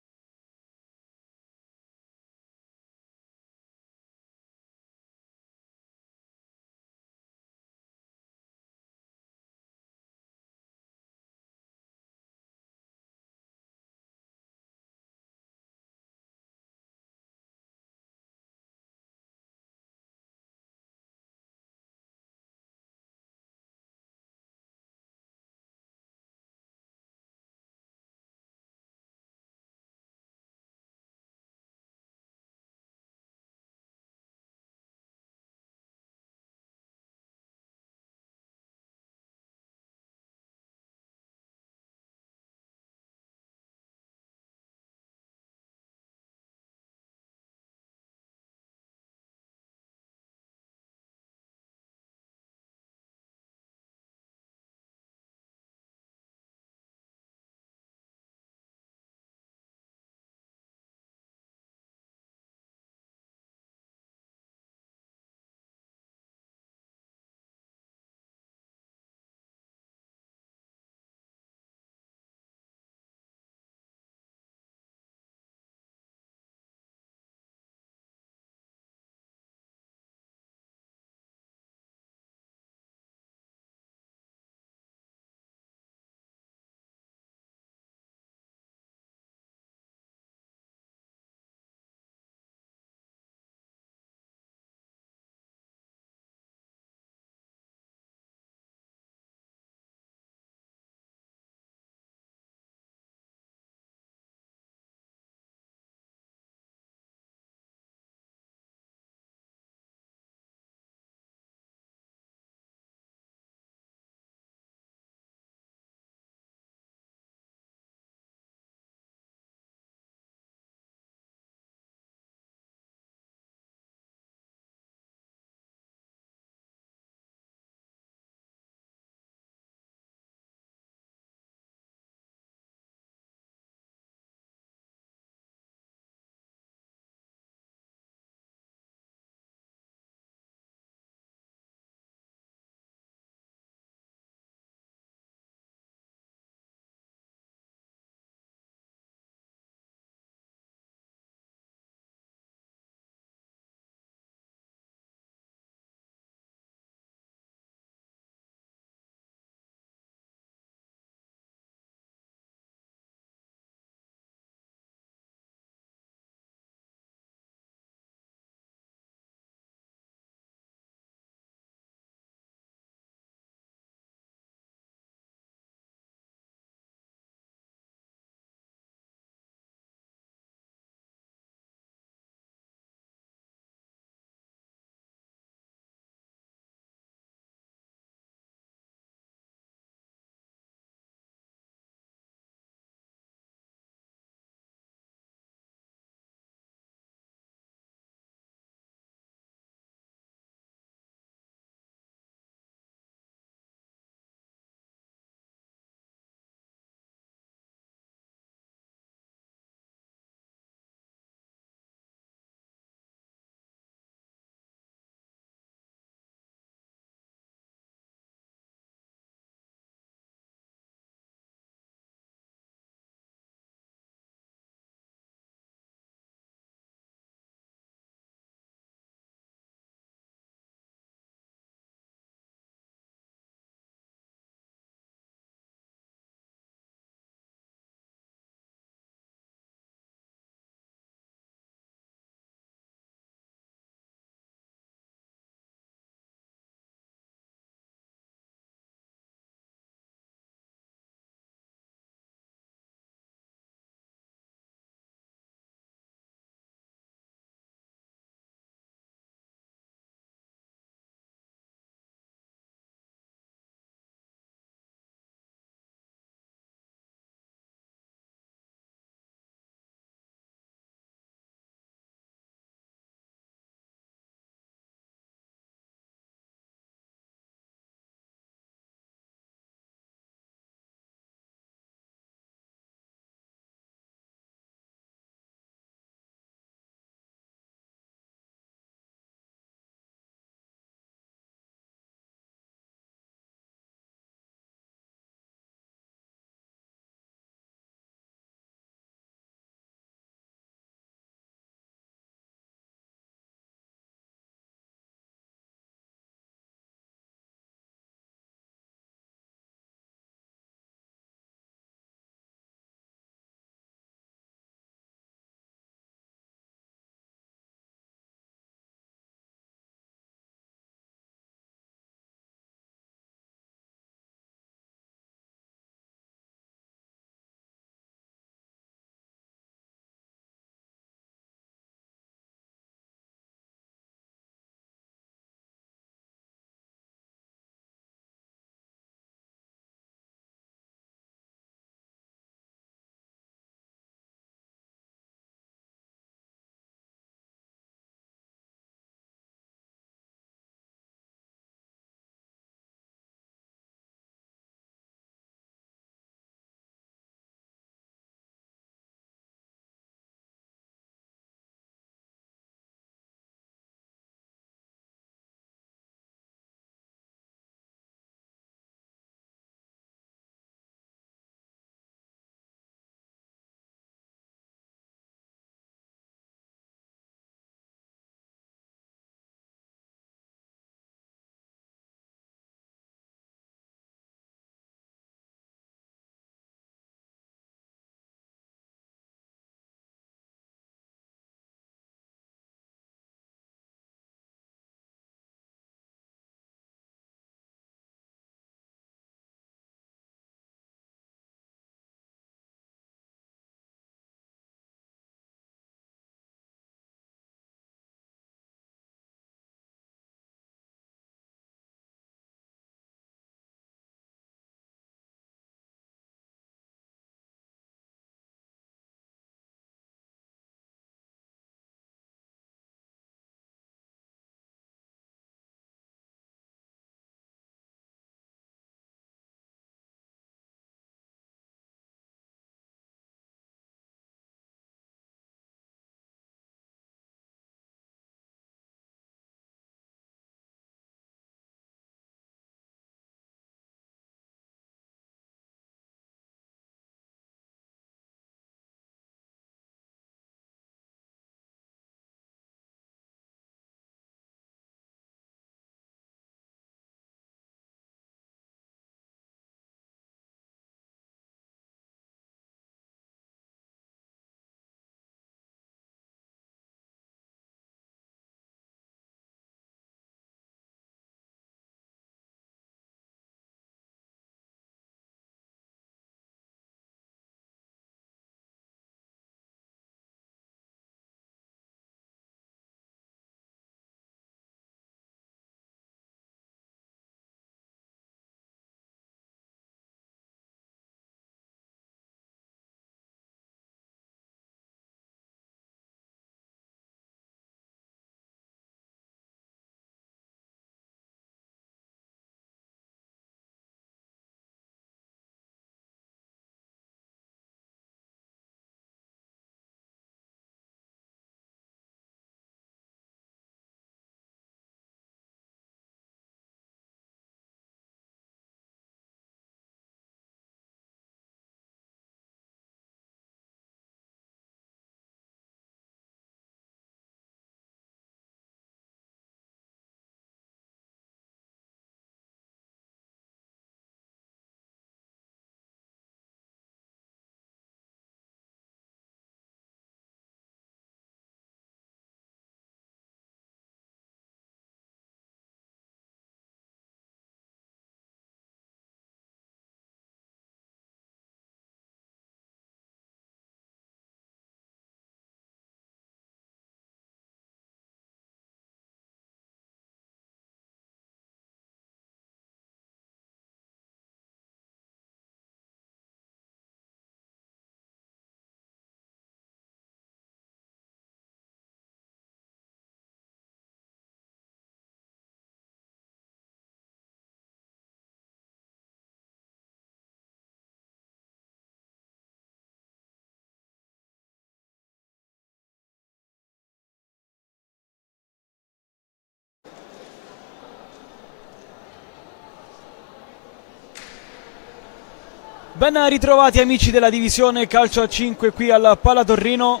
Ben ritrovati amici della divisione calcio a 5 qui al Pala Torino.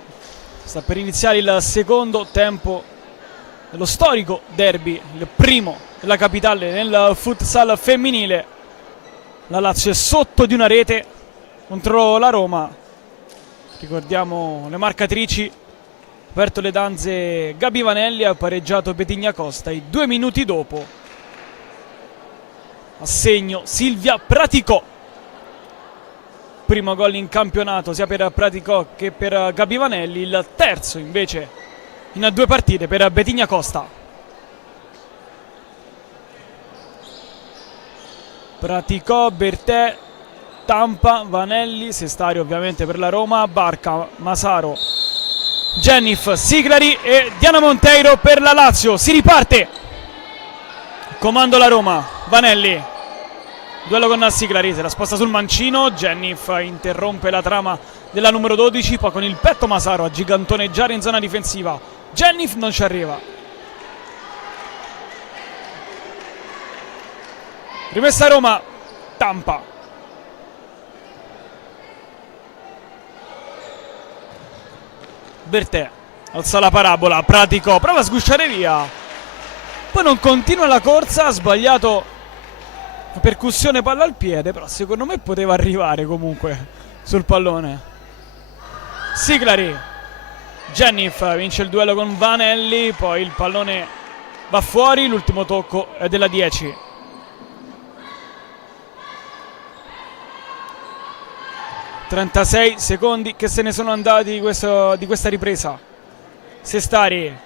Sta per iniziare il secondo tempo dello storico derby, il primo della capitale nel futsal femminile. La Lazio è sotto di una rete contro la Roma. Ricordiamo le marcatrici: aperto le danze Gabi Vanelli, ha pareggiato Petigna Costa e 2 minuti dopo a segno Silvia Praticò. Primo gol in campionato sia per Praticò che per Gabi Vanelli, il terzo invece in 2 partite per Petigna Costa. Praticò, Bertè, Tampa, Vanelli, Sestari ovviamente per la Roma, Barca, Masaro, Jennif, Siglari e Diana Monteiro per la Lazio. Si riparte, comando la Roma, Vanelli, duello con Siglari, se la sposta sul mancino, Jennif interrompe la trama della numero 12, poi con il petto Masaro a gigantoneggiare in zona difensiva. Jennif non ci arriva. Rimessa Roma, Tampa. Bertè alza la parabola, Praticò prova a sgusciare via, poi non continua la corsa, ha sbagliato la percussione palla al piede, però secondo me poteva arrivare comunque sul pallone. Siglari, Jennif vince il duello con Vanelli, poi il pallone va fuori, l'ultimo tocco è della 10. ...36 secondi che se ne sono andati di questa ripresa. Sestari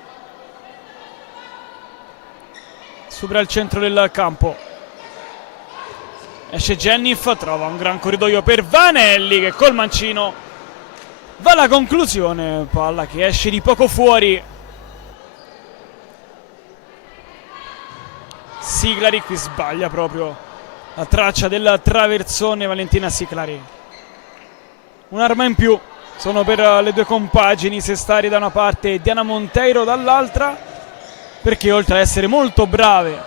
supera il centro del campo, esce Jennif, trova un gran corridoio per Vanelli che col mancino va alla conclusione, palla che esce di poco fuori. Siglari qui sbaglia proprio la traccia del traversone. Valentina Siglari, un'arma in più sono per le 2 compagini, Sestari da una parte e Diana Monteiro dall'altra, perché oltre a essere molto brave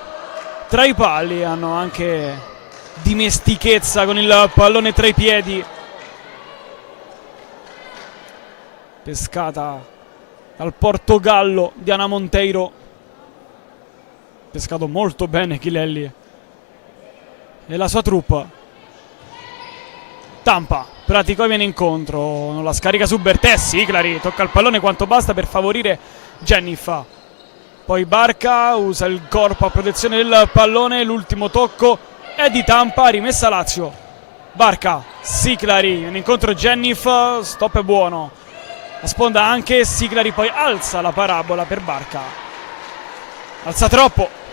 tra i pali hanno anche dimestichezza con il pallone tra i piedi. Pescata dal Portogallo Diana Monteiro, pescato molto bene Chilelli e la sua troupe. Tampa, Praticò viene incontro, non la scarica su Bertè, Siglari tocca il pallone quanto basta per favorire Jennif. Poi Barca usa il corpo a protezione del pallone, l'ultimo tocco è di Tampa, rimessa Lazio. Barca, Siglari, viene incontro Jennif, stop è buono, la sponda anche Siglari, poi alza la parabola per Barca, alza troppo.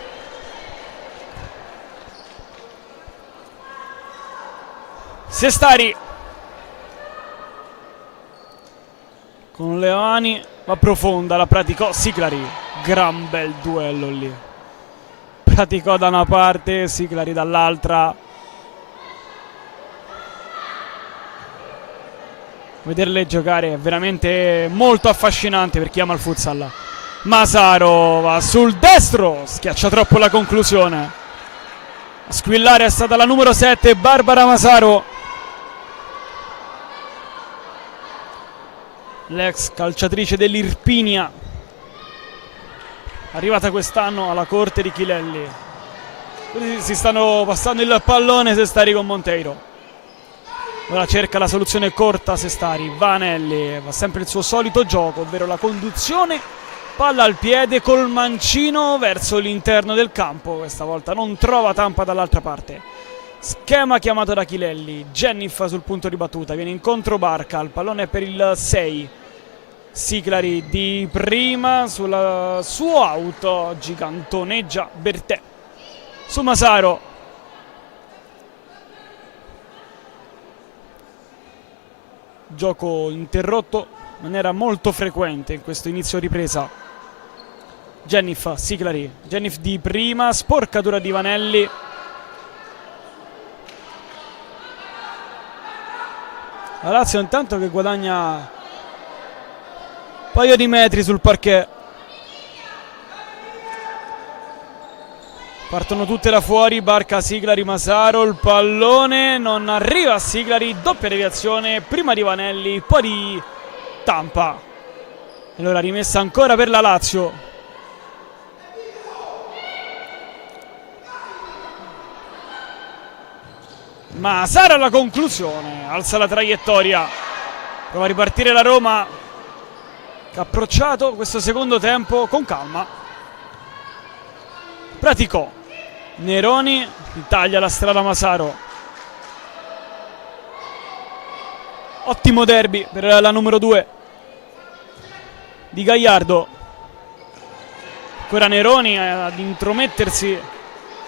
Sestari con le mani va profonda, la Praticò, Siglari, gran bel duello lì, Praticò da una parte, Siglari dall'altra. Vederle giocare è veramente molto affascinante per chi ama il futsal. Masaro va sul destro, schiaccia troppo la conclusione. A squillare è stata la numero 7 Barbara Masaro, l'ex calciatrice dell'Irpinia, arrivata quest'anno alla corte di Chilelli. Si stanno passando il pallone Sestari con Monteiro. Ora cerca la soluzione corta Sestari, Vanelli va sempre il suo solito gioco, ovvero la conduzione, palla al piede col mancino verso l'interno del campo. Questa volta non trova Tampa dall'altra parte. Schema chiamato da Chilelli, Jennif sul punto di battuta, viene incontro Barca, il pallone è per il 6. Siglari di prima sulla sua auto, gigantoneggia Bertè su Masaro. Gioco interrotto in maniera molto frequente in questo inizio ripresa. Jennif, Siglari, Jennif di prima, sporcatura di Vanelli. La Lazio intanto che guadagna un paio di metri sul parquet. Partono tutte da fuori, Barca, Siglari, Masaro, il pallone non arriva a Siglari, doppia deviazione, prima di Vanelli, poi di Tampa. E allora rimessa ancora per la Lazio. Masaro alla conclusione, alza la traiettoria, prova a ripartire la Roma, che ha approcciato questo secondo tempo con calma. Praticò, Neroni taglia la strada a Masaro. Ottimo derby per la numero 2 di Gagliardo. Ancora Neroni ad intromettersi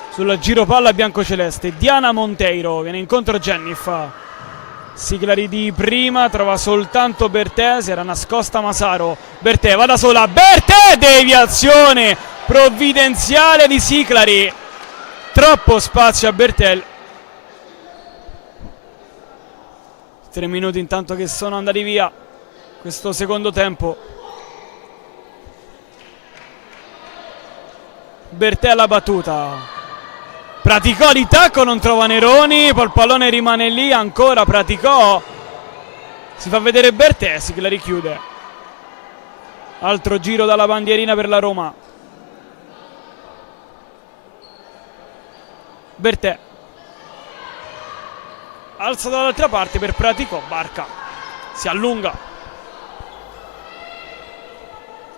sul giro palla biancoceleste. Diana Monteiro viene incontro Jennifer. Siglari di prima, trova soltanto Bertè, si era nascosta Masaro. Bertè va da sola, Bertè, deviazione provvidenziale di Siglari. Troppo spazio a Bertè. 3 minuti intanto che sono andati via questo secondo tempo. Bertè alla battuta. Praticò di tacco, non trova Neroni, poi il pallone rimane lì, ancora Praticò. Si fa vedere Bertè, Siglari chiude. Altro giro dalla bandierina per la Roma. Bertè. Alza dall'altra parte per Praticò, Barca. Si allunga.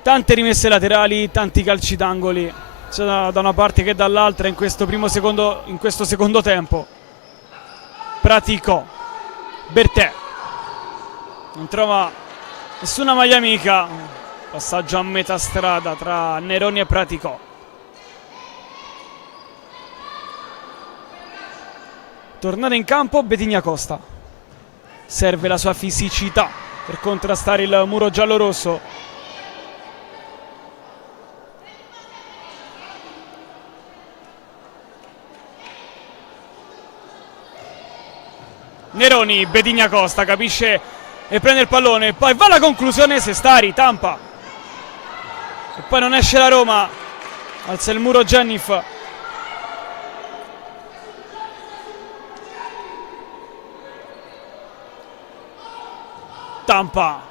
Tante rimesse laterali, tanti calci d'angoli, sia da una parte che dall'altra in questo secondo tempo. Praticò. Bertè. Non trova nessuna maglia amica. Passaggio a metà strada tra Neroni e Praticò. Tornata in campo Betigna Costa. Serve la sua fisicità per contrastare il muro giallorosso. Neroni, Betigna Costa capisce e prende il pallone, poi va alla conclusione Sestari, Tampa. E poi non esce la Roma. Alza il muro Jennifer. Tampa.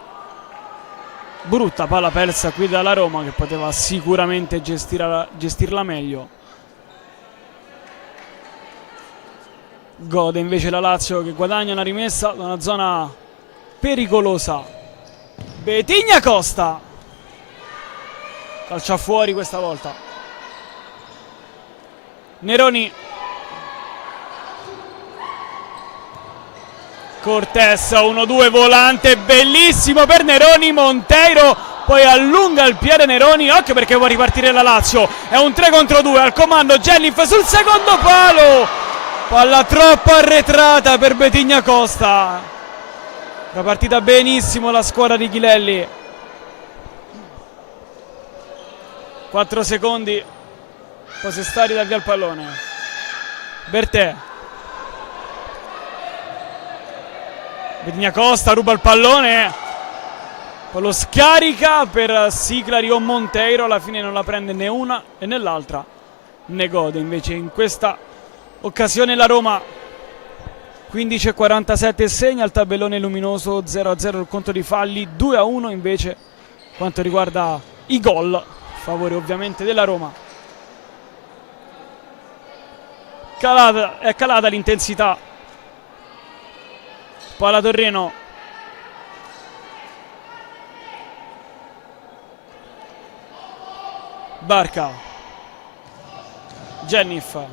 Brutta palla persa qui dalla Roma, che poteva sicuramente gestirla meglio. Gode invece la Lazio, che guadagna una rimessa da una zona pericolosa. Betigna Costa. Calcia fuori questa volta. Neroni. Cortés 1-2, volante bellissimo per Neroni. Monteiro poi allunga il piede Neroni. Occhio perché vuole ripartire la Lazio. È un 3 contro 2 al comando Jennifer sul secondo palo. Palla troppo arretrata per Betigna Costa. Era partita benissimo la squadra di Ghilelli. 4 secondi. Poi Sestari dà via il pallone. Bertè. Betigna Costa ruba il pallone, poi lo scarica per Siglari o Monteiro. Alla fine non la prende né una e né l'altra. Ne gode invece in questa occasione la Roma. 15:47 segna il tabellone luminoso, 0-0 il conto di falli, 2-1 invece quanto riguarda i gol, a favore ovviamente della Roma. È calata l'intensità. Palla Torreno. Barca. Jennifer.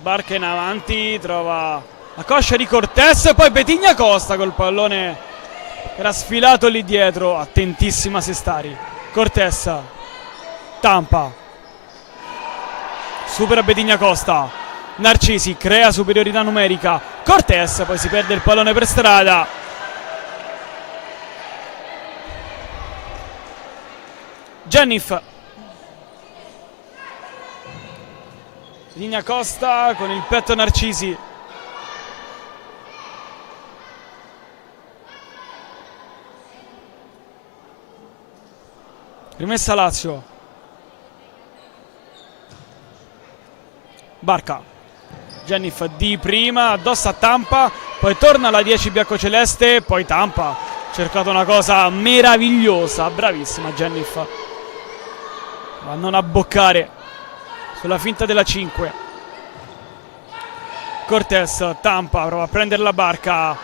Barca in avanti, trova la coscia di Cortés, poi Betigna Costa col pallone che era sfilato lì dietro, attentissima Sestari. Cortés. Tampa. Supera Betigna Costa. Narcisi crea superiorità numerica. Cortés poi si perde il pallone per strada. Jennifer. Betigna Costa con il petto Narcisi. Rimessa Lazio. Barca, Jennif di prima, addosso a Tampa, poi torna la 10 biancoceleste, poi Tampa ha cercato una cosa meravigliosa, bravissima Jennif a non abboccare sulla finta della 5. Cortés, Tampa prova a prendere la Barca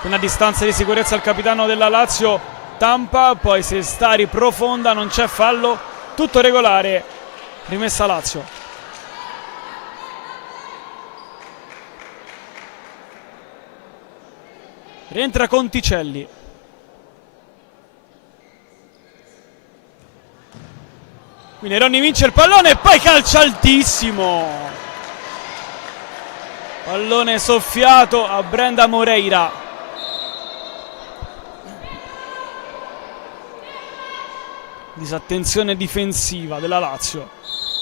con una distanza di sicurezza al capitano della Lazio, Tampa, poi Sestari profonda, non c'è fallo, tutto regolare, rimessa Lazio. Rientra Conticelli. Qui Neroni vince il pallone e poi calcia altissimo. Pallone soffiato a Brenda Moreira. Disattenzione difensiva della Lazio.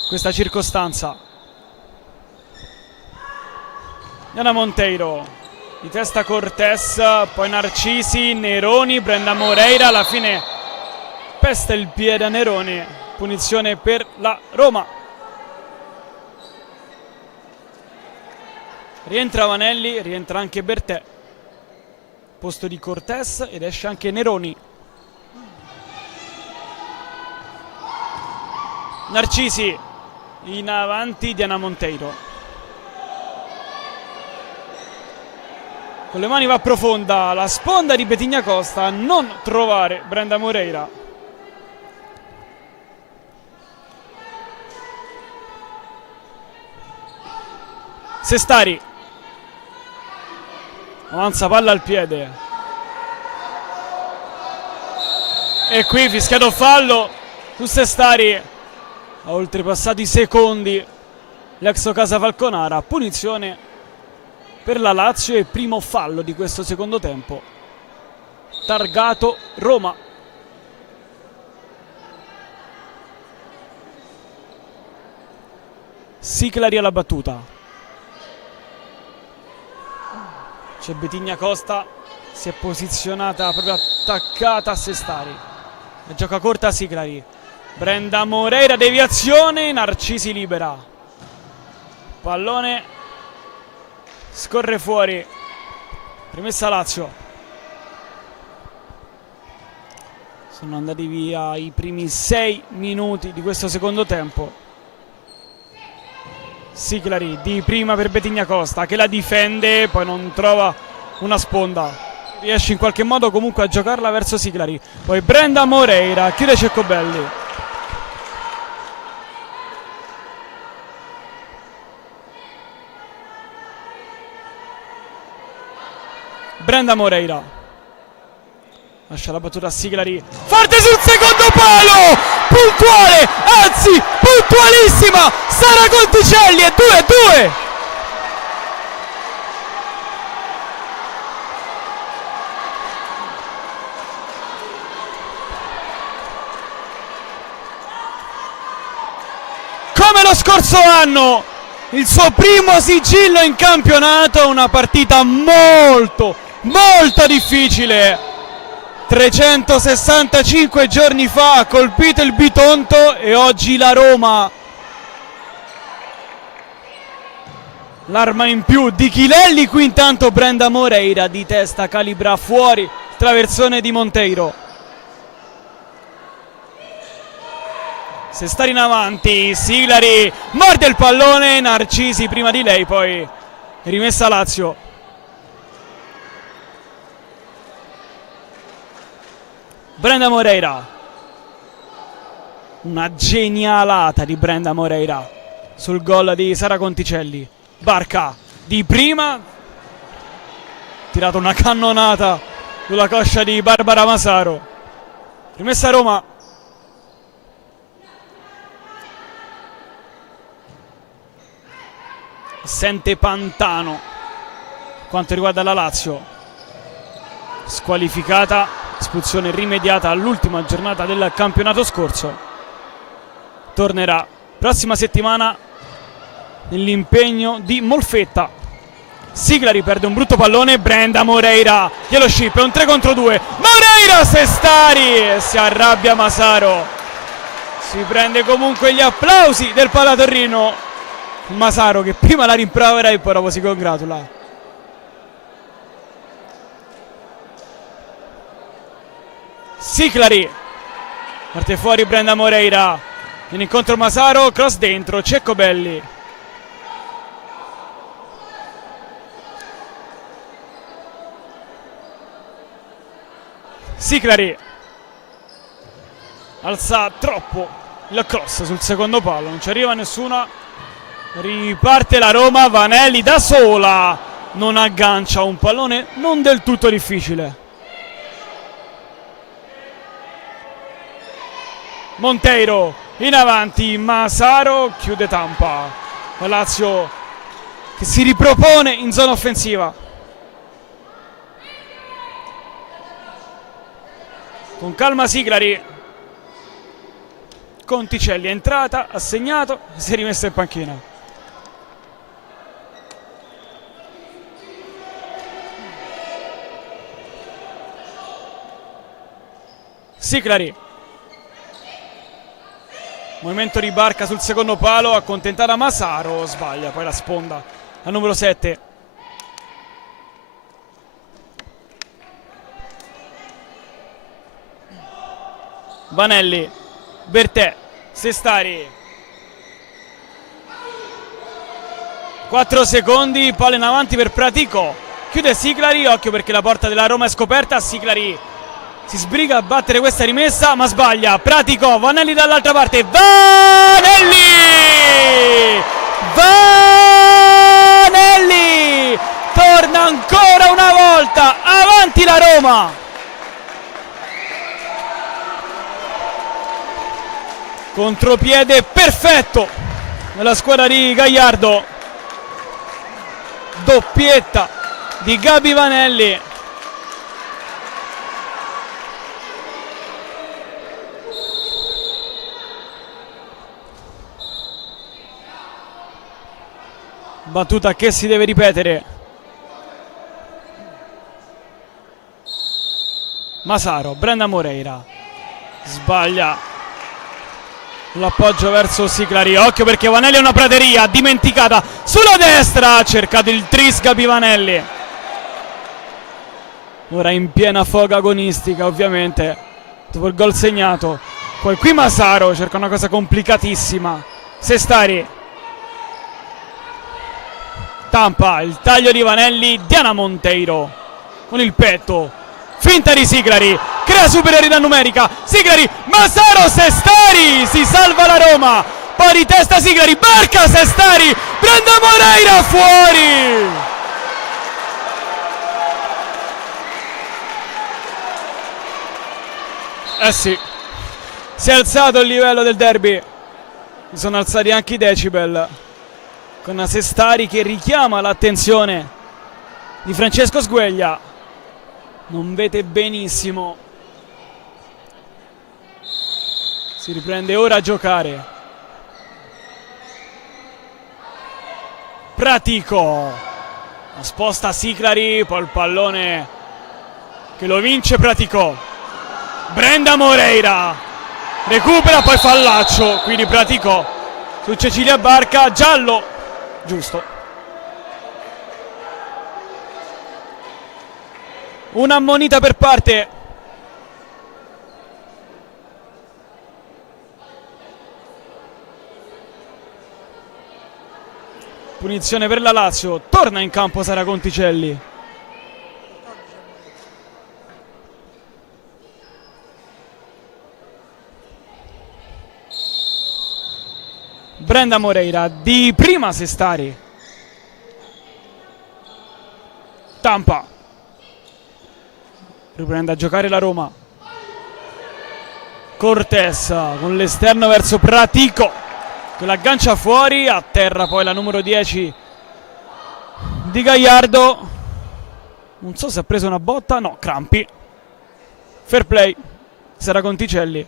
Questa circostanza. Diana Monteiro. Di testa Cortés, poi Narcisi, Neroni, Brenda Moreira. Alla fine pesta il piede a Neroni. Punizione per la Roma. Rientra Vanelli, rientra anche Bertè. Posto di Cortés ed esce anche Neroni. Narcisi in avanti, Diana Monteiro. Con le mani va profonda la sponda di Betigna Costa a non trovare Brenda Moreira. Sestari. Avanza palla al piede. E qui fischiato fallo su Sestari. Ha oltrepassato i secondi l'ex Casa Falconara. Punizione per la Lazio e primo fallo di questo secondo tempo. Targato Roma. Siclari alla battuta. C'è Betigna Costa, si è posizionata proprio attaccata a Sestari. La gioca corta Siclari. Brenda Moreira, deviazione, Narcisi libera. Pallone scorre fuori. Rimessa Lazio. Sono andati via i primi 6 minuti di questo secondo tempo. Siclari di prima per Betigna Costa che la difende, poi non trova una sponda. Riesce in qualche modo comunque a giocarla verso Siclari. Poi Brenda Moreira, chiude Ceccobelli. Brenda Moreira lascia la battuta a Siclari, forte sul secondo palo, puntuale, anzi puntualissima Sara Conticelli, è 2-2. Come lo scorso anno, il suo primo sigillo in campionato, una partita molto difficile. 365 giorni fa ha colpito il Bitonto e oggi la Roma. L'arma in più di Chilelli, qui intanto Brenda Moreira di testa calibra fuori, traversone di Monteiro. Sestari in avanti, Siclari morde il pallone, Narcisi prima di lei, poi rimessa Lazio. Brenda Moreira, una genialata di Brenda Moreira sul gol di Sara Conticelli. Barca di prima, tirato una cannonata sulla coscia di Barbara Masaro. Rimessa Roma. Sente Pantano quanto riguarda la Lazio, squalificata, espulsione rimediata all'ultima giornata del campionato scorso. Tornerà prossima settimana nell'impegno di Molfetta. Siclari perde un brutto pallone, Brenda Moreira glielo scippa, è un 3 contro 2. Moreira, Sestari, si arrabbia Masaro, si prende comunque gli applausi del Palatorrino. Masaro che prima la rimprovera e poi dopo si congratula. Siclari, parte fuori Brenda Moreira, in incontro Masaro, cross dentro, Ceccobelli. Siclari alza troppo il cross sul secondo palo, non ci arriva nessuna. Riparte la Roma, Vanelli da sola non aggancia un pallone non del tutto difficile. Monteiro in avanti, Masaro chiude Tampa. La Lazio che si ripropone in zona offensiva. Con calma Siclari. Conticelli è entrata, ha segnato, si è rimessa in panchina. Siclari. Movimento di Barca sul secondo palo, accontentata Masaro, sbaglia poi la sponda al numero 7. Vanelli, Bertè, Sestari. 4 secondi, palla in avanti per Pratico. Chiude Siclari, occhio perché la porta della Roma è scoperta. Siclari si sbriga a battere questa rimessa ma sbaglia. Pratico, Vanelli dall'altra parte. Vanelli! Vanelli! Torna ancora una volta, avanti la Roma! Contropiede perfetto nella squadra di Gagliardo. Doppietta di Gabi Vanelli. Battuta che si deve ripetere. Masaro, Brenda Moreira sbaglia l'appoggio verso Siclari. Occhio perché Vanelli è una prateria dimenticata sulla destra. Ha cercato il tris Gabi Vanelli. Ora in piena foga agonistica ovviamente dopo il gol segnato. Poi qui Masaro cerca una cosa complicatissima. Sestari, Tampa, il taglio di Vanelli. Diana Monteiro con il petto, finta di Siclari, crea superiorità numerica. Siclari, Masaro, Sestari, si salva la Roma. Poi di testa Siclari, Barca, Sestari, Brenda Moreira fuori. Eh sì, si è alzato il livello del derby, si sono alzati anche i decibel, con Sestari che richiama l'attenzione di Francesco Sgueglia. Non vede benissimo. Si riprende ora a giocare. Pratico, sposta Siclari, poi il pallone che lo vince Pratico. Brenda Moreira recupera, poi fallaccio qui di Pratico su Cecilia Barca. Giallo, giusto. Una ammonita per parte. Punizione per la Lazio. Torna in campo Sara Conticelli. Brenda Moreira, di prima Sestari. Tampa. Riprende a giocare la Roma. Cortés con l'esterno verso Pratico che l'aggancia fuori, a terra poi la numero 10 di Gagliardo. Non so se ha preso una botta, no, crampi. Fair play, Sara Conticelli.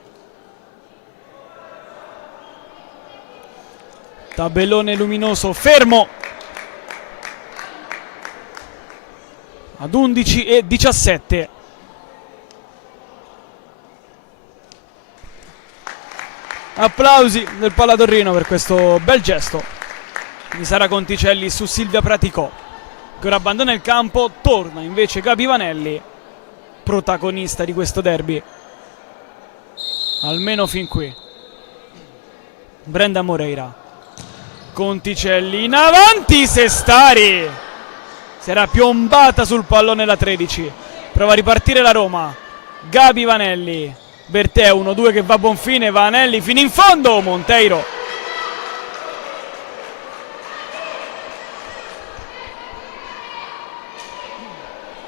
Tabellone luminoso fermo ad 11:17. Applausi del Palatorrino per questo bel gesto. di Sara Conticelli su Silvia Praticò, che ora abbandona il campo. Torna invece Gabi Vanelli, protagonista di questo derby, almeno fin qui. Brenda Moreira, Conticelli in avanti, Sestari si era piombata sul pallone la 13. Prova a ripartire la Roma. Gabi Vanelli, Bertè 1-2 che va a buon fine, Vanelli fino in fondo, Monteiro.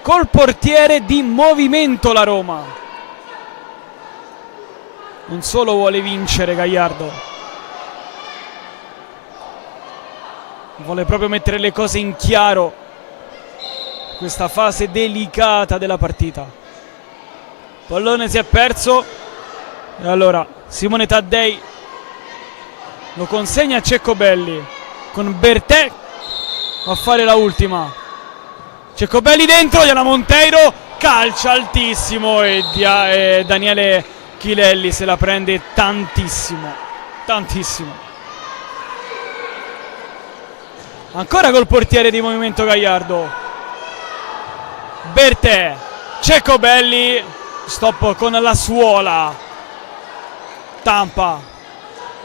Col portiere di movimento la Roma. Non solo vuole vincere Gagliardo, vuole proprio mettere le cose in chiaro questa fase delicata della partita. Pallone si è perso e allora Simone Taddei lo consegna a Ceccobelli con Bertè a fare la ultima. Ceccobelli dentro, Diana Monteiro calcia altissimo e Daniele Chilelli se la prende tantissimo, tantissimo. Ancora col portiere di movimento Gagliardo. Bertè, Ceccobelli, stop con la suola. Tampa,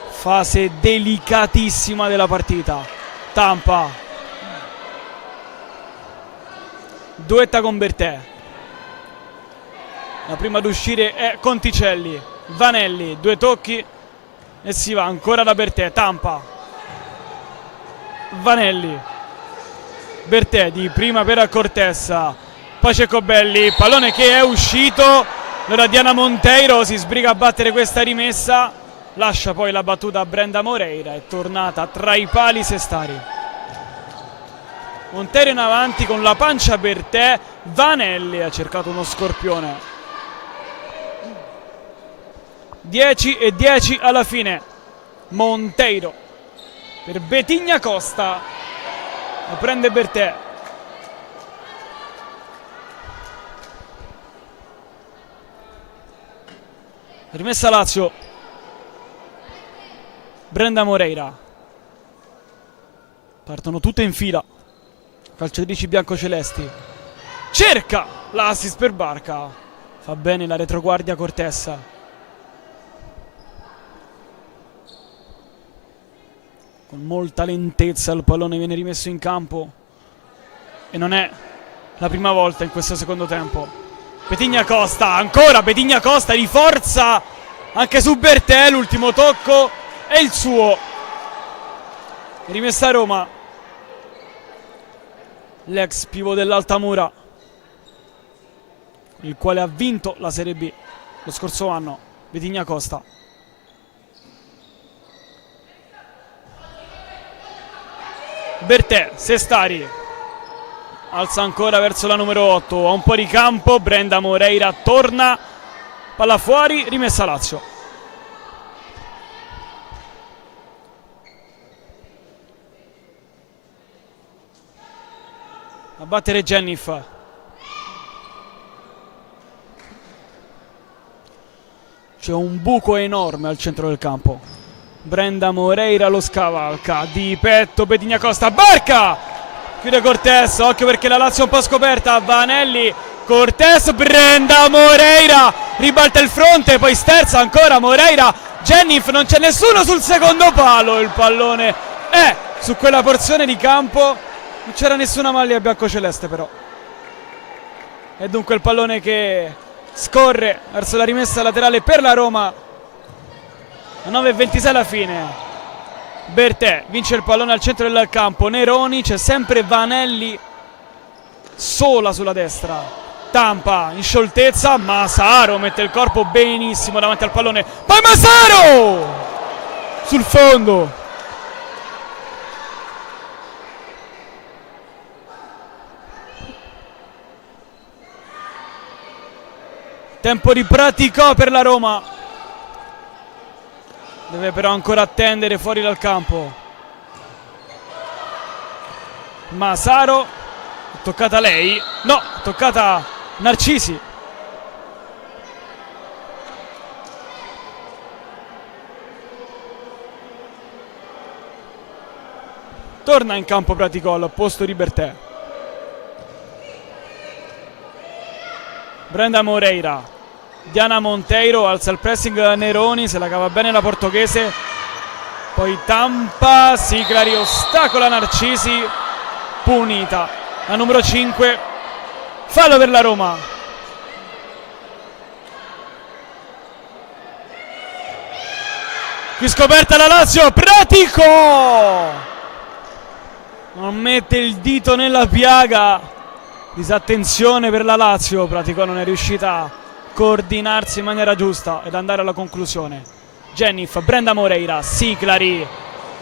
fase delicatissima della partita. Tampa duetta con Bertè. La prima ad uscire è Conticelli. Vanelli, 2 tocchi e si va ancora da Bertè. Tampa, Vanelli, Bertè di prima per Cortessa, poi Ceccobelli, pallone che è uscito. Allora Diana Monteiro si sbriga a battere questa rimessa, lascia poi la battuta a Brenda Moreira, è tornata tra i pali Sestari. Monteiro in avanti con la pancia Bertè, Vanelli ha cercato uno scorpione. 10-10 alla fine. Monteiro per Betigna Costa, la prende Bertè. Rimessa Lazio. Brenda Moreira. Partono tutte in fila, calciatrici biancocelesti. Cerca l'assist per Barca, fa bene la retroguardia Cortessa. Con molta lentezza il pallone viene rimesso in campo e non è la prima volta in questo secondo tempo. Betigna Costa, ancora Betigna Costa di forza anche su Bertè, l'ultimo tocco è il suo. Rimessa a Roma, l'ex pivot dell'Altamura, il quale ha vinto la Serie B lo scorso anno. Betigna Costa. Bertè, Sestari alza ancora verso la numero 8, ha un po' di campo. Brenda Moreira torna, palla fuori, rimessa Lazio. A battere Jennif. C'è un buco enorme al centro del campo. Brenda Moreira lo scavalca di petto. Betigna Costa, Barca chiude Cortessa, occhio perché la Lazio è un po' scoperta. Vanelli, Cortessa, Brenda Moreira ribalta il fronte, poi sterza ancora Moreira. Jennif, non c'è nessuno sul secondo palo, il pallone è su quella porzione di campo, non c'era nessuna maglia biancoceleste però, e dunque il pallone che scorre verso la rimessa laterale per la Roma. A 9:26 alla fine. Bertè vince il pallone al centro del campo. Neroni, c'è sempre Vanelli sola sulla destra. Tampa in scioltezza, Masaro mette il corpo benissimo davanti al pallone, poi Masaro sul fondo. Tempo di Praticò per la Roma. Deve però ancora attendere fuori dal campo. Masaro, toccata lei? No, toccata Narcisi. Torna in campo Praticol al posto di Bertè. Brenda Moreira, Diana Monteiro, alza il pressing Neroni, se la cava bene la portoghese. Poi Tampa, Siclari ostacola Narcisi, punita la numero 5, fallo per la Roma. Qui scoperta la Lazio, Pratico non mette il dito nella piaga, disattenzione per la Lazio. Pratico non è riuscita a coordinarsi in maniera giusta ed andare alla conclusione. Jennifer, Brenda Moreira, Siclari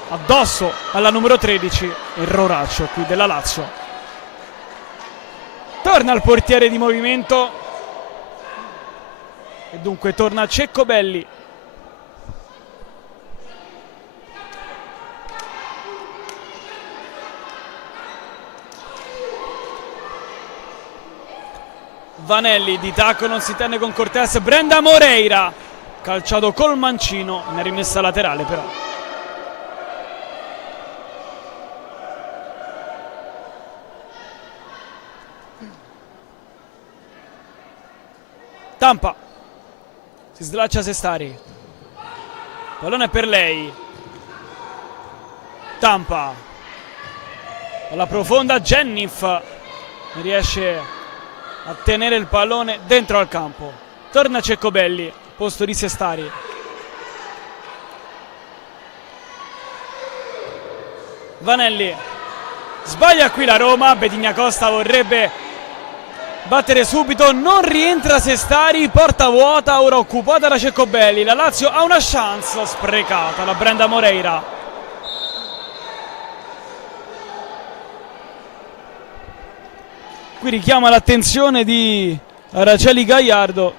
addosso alla numero 13, erroraccio qui della Lazio. Torna il portiere di movimento e dunque torna Ceccobelli. Vanelli di tacco non si tenne con Cortés. Brenda Moreira, calciato col mancino, ne ha rimessa laterale però. Tampa, si slaccia Sestari, pallone per lei. Tampa alla profonda, Jennifer riesce a tenere il pallone dentro al campo. Torna Ceccobelli, posto di Sestari. Vanelli, sbaglia qui la Roma. Betigna Costa vorrebbe battere subito, non rientra Sestari, porta vuota ora occupata da Ceccobelli. La Lazio ha una chance sprecata da Brenda Moreira. Qui richiama l'attenzione di Araceli Gagliardo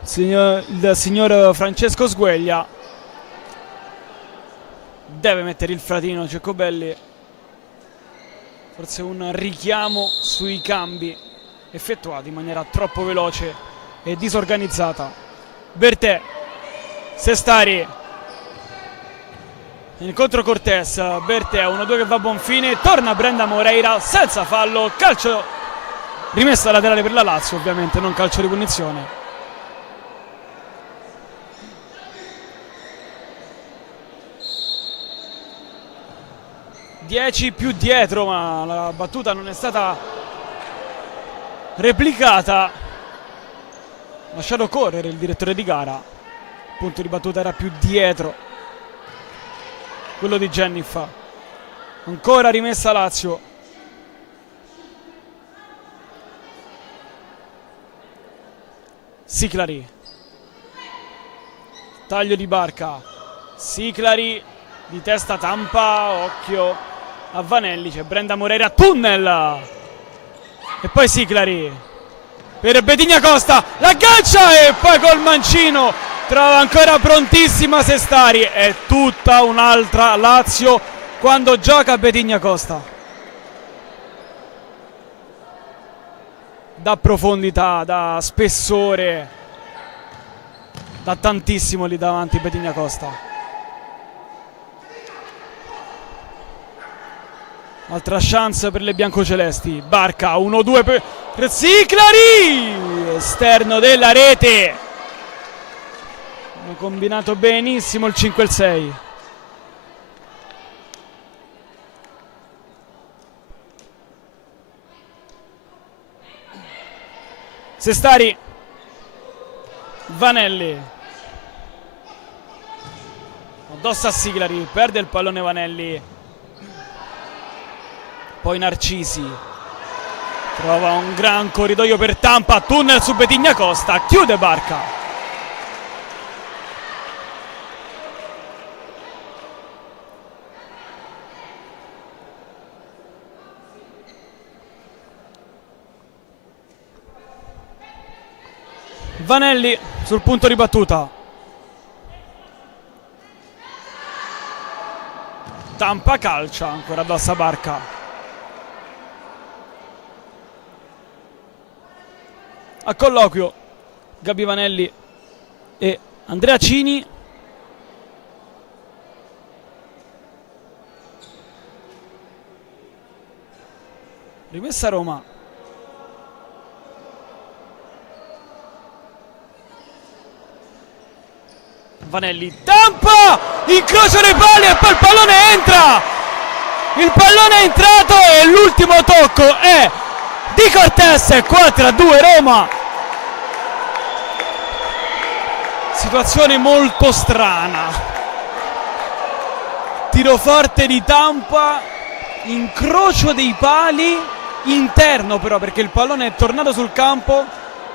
il signor Francesco Sgueglia. Deve mettere il fratino Ceccobelli, forse un richiamo sui cambi effettuati in maniera troppo veloce e disorganizzata. Bertè, Sestari, incontro Cortés, Bertè 1-2 che va a buon fine, torna Brenda Moreira senza fallo, calcio rimessa laterale per la Lazio, ovviamente non calcio di punizione. Dieci più dietro, ma la battuta non è stata replicata. Lasciato correre il direttore di gara. Il punto di battuta era più dietro, quello di Jennifer. Ancora rimessa Lazio. Siclari, taglio di Barca, Siclari di testa, Tampa, occhio a Vanelli, c'è Brenda Moreira, tunnel e poi Siclari per Betigna Costa, l'aggancia e poi col mancino trova ancora prontissima Sestari. È tutta un'altra Lazio quando gioca Betigna Costa, da profondità, da spessore, da tantissimo lì davanti Betigna Costa. Altra chance per le biancocelesti. Barca 1-2 per Siclari, esterno della rete. Hanno combinato benissimo il 5 e il 6. Sestari, Vanelli, addosso a Siclari, perde il pallone Vanelli, poi Narcisi trova un gran corridoio per Tampa, tunnel su Betigna Costa, chiude Barca. Vanelli sul punto di battuta. Tampa calcia, ancora addosso a Barca. A colloquio Gabi Vanelli e Andrea Cini. Rimessa Roma. Vanelli tampa, incrocio dei pali e poi il pallone entra. Il pallone è entrato e l'ultimo tocco è di Cortés. 4-2 Roma. Situazione molto strana. Tiro forte di Tampa, incrocio dei pali, interno però perché il pallone è tornato sul campo,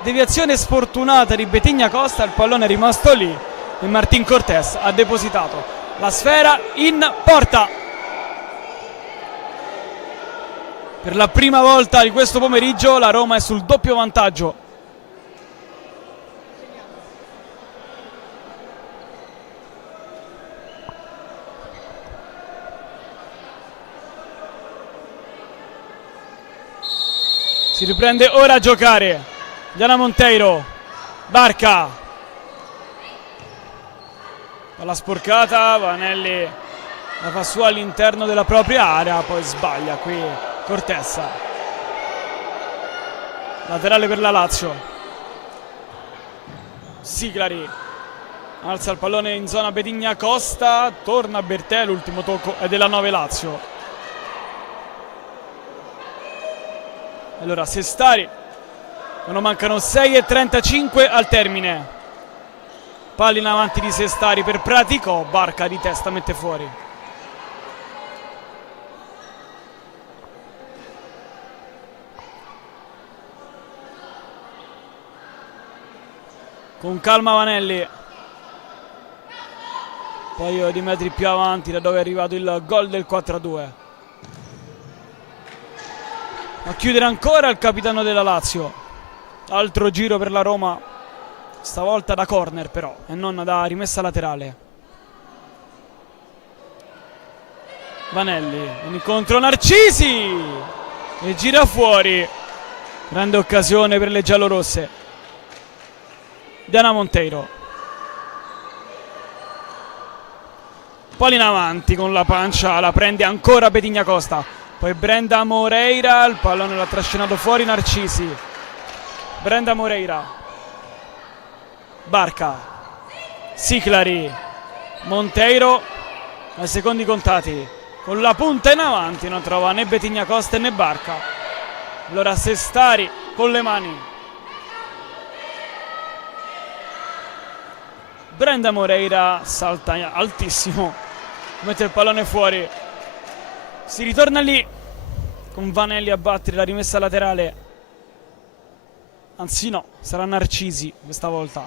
deviazione sfortunata di Betigna Costa, il pallone è rimasto lì e Martín Cortés ha depositato la sfera in porta. Per la prima volta di questo pomeriggio la Roma è sul doppio vantaggio. Si riprende ora a giocare. Diana Monteiro. Barca. Palla sporcata. Vanelli la fa sua all'interno della propria area. Poi sbaglia qui Cortés. Laterale per la Lazio. Siclari. Alza il pallone in zona Betigna Costa. Torna Bertè. L'ultimo tocco è della 9 Lazio. Allora Sestari, quando mancano 6:35 al termine, palla in avanti di Sestari per Pratico, Barca di testa mette fuori. Con calma Vanelli, poi di metri più avanti da dove è arrivato il gol del 4-2. A chiudere ancora il capitano della Lazio. Altro giro per la Roma, stavolta da corner però e non da rimessa laterale. Vanelli in incontro Narcisi e gira fuori. Grande occasione per le giallorosse. Diana Monteiro. Palla in avanti con la pancia, la prende ancora Betigna Costa. Poi Brenda Moreira, il pallone l'ha trascinato fuori Narcisi. Brenda Moreira. Barca. Siclari. Monteiro ai secondi contati. Con la punta in avanti non trova né Betigna Costa né Barca. Allora Sestari con le mani. Brenda Moreira salta altissimo. Mette il pallone fuori. Si ritorna lì con Vanelli a battere la rimessa laterale. Anzi no, sarà Narcisi questa volta.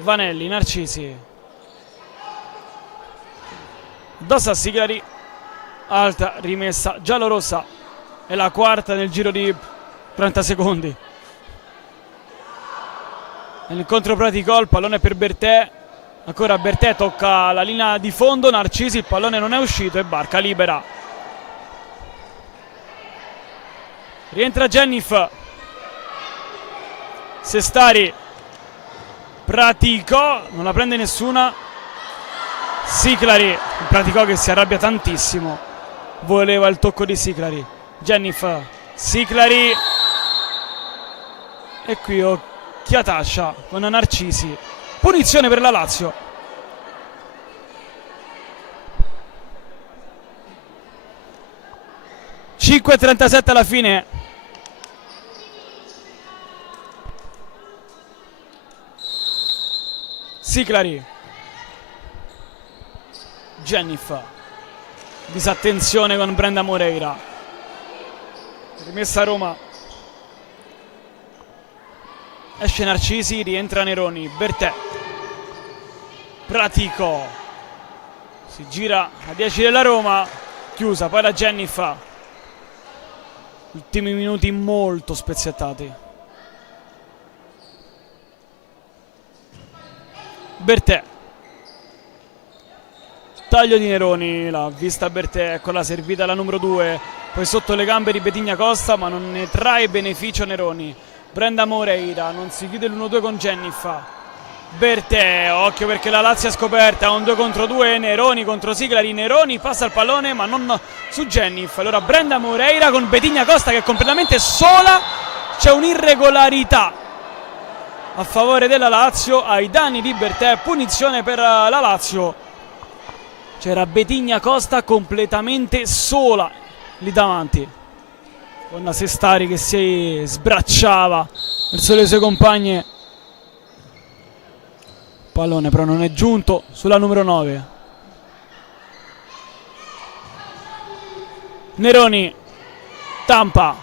Vanelli, Narcisi. Dossa Siclari. Alta rimessa giallorossa. È la quarta nel giro di 30 secondi. Nell'incontro Pratico, il pallone per Bertè. Ancora Bertè tocca la linea di fondo, Narcisi, il pallone non è uscito e Barca libera. Rientra Jennif. Sestari. Pratico, non la prende nessuna. Siclari, Pratico che si arrabbia tantissimo. Voleva il tocco di Siclari. Jennif. Siclari. E qui occhiataccia con Narcisi. Punizione per la Lazio. (5:37 alla fine). Siclari. Jennif. Disattenzione con Brenda Moreira. Rimessa a Roma. Esce Narcisi, rientra Neroni. Bertè. Pratico. Si gira a 10 della Roma. Chiusa, poi la Jennif. Ultimi minuti molto spezzettati. Bertè. Taglio di Neroni, l'ha vista Bertè con la servita alla numero 2. Poi sotto le gambe di Betigna Costa, ma non ne trae beneficio Neroni. Brenda Moreira, non si chiude l'1-2 con Jennif. Bertè, occhio perché la Lazio è scoperta, un 2 contro 2, Neroni contro Siglari, Neroni passa il pallone ma non su Jennif, allora Brenda Moreira con Betigna Costa che è completamente sola, c'è un'irregolarità a favore della Lazio ai danni di Bertè, punizione per la Lazio, c'era Betigna Costa completamente sola lì davanti, con la Sestari che si sbracciava verso le sue compagne. Pallone però non è giunto sulla numero 9. Neroni, Tampa,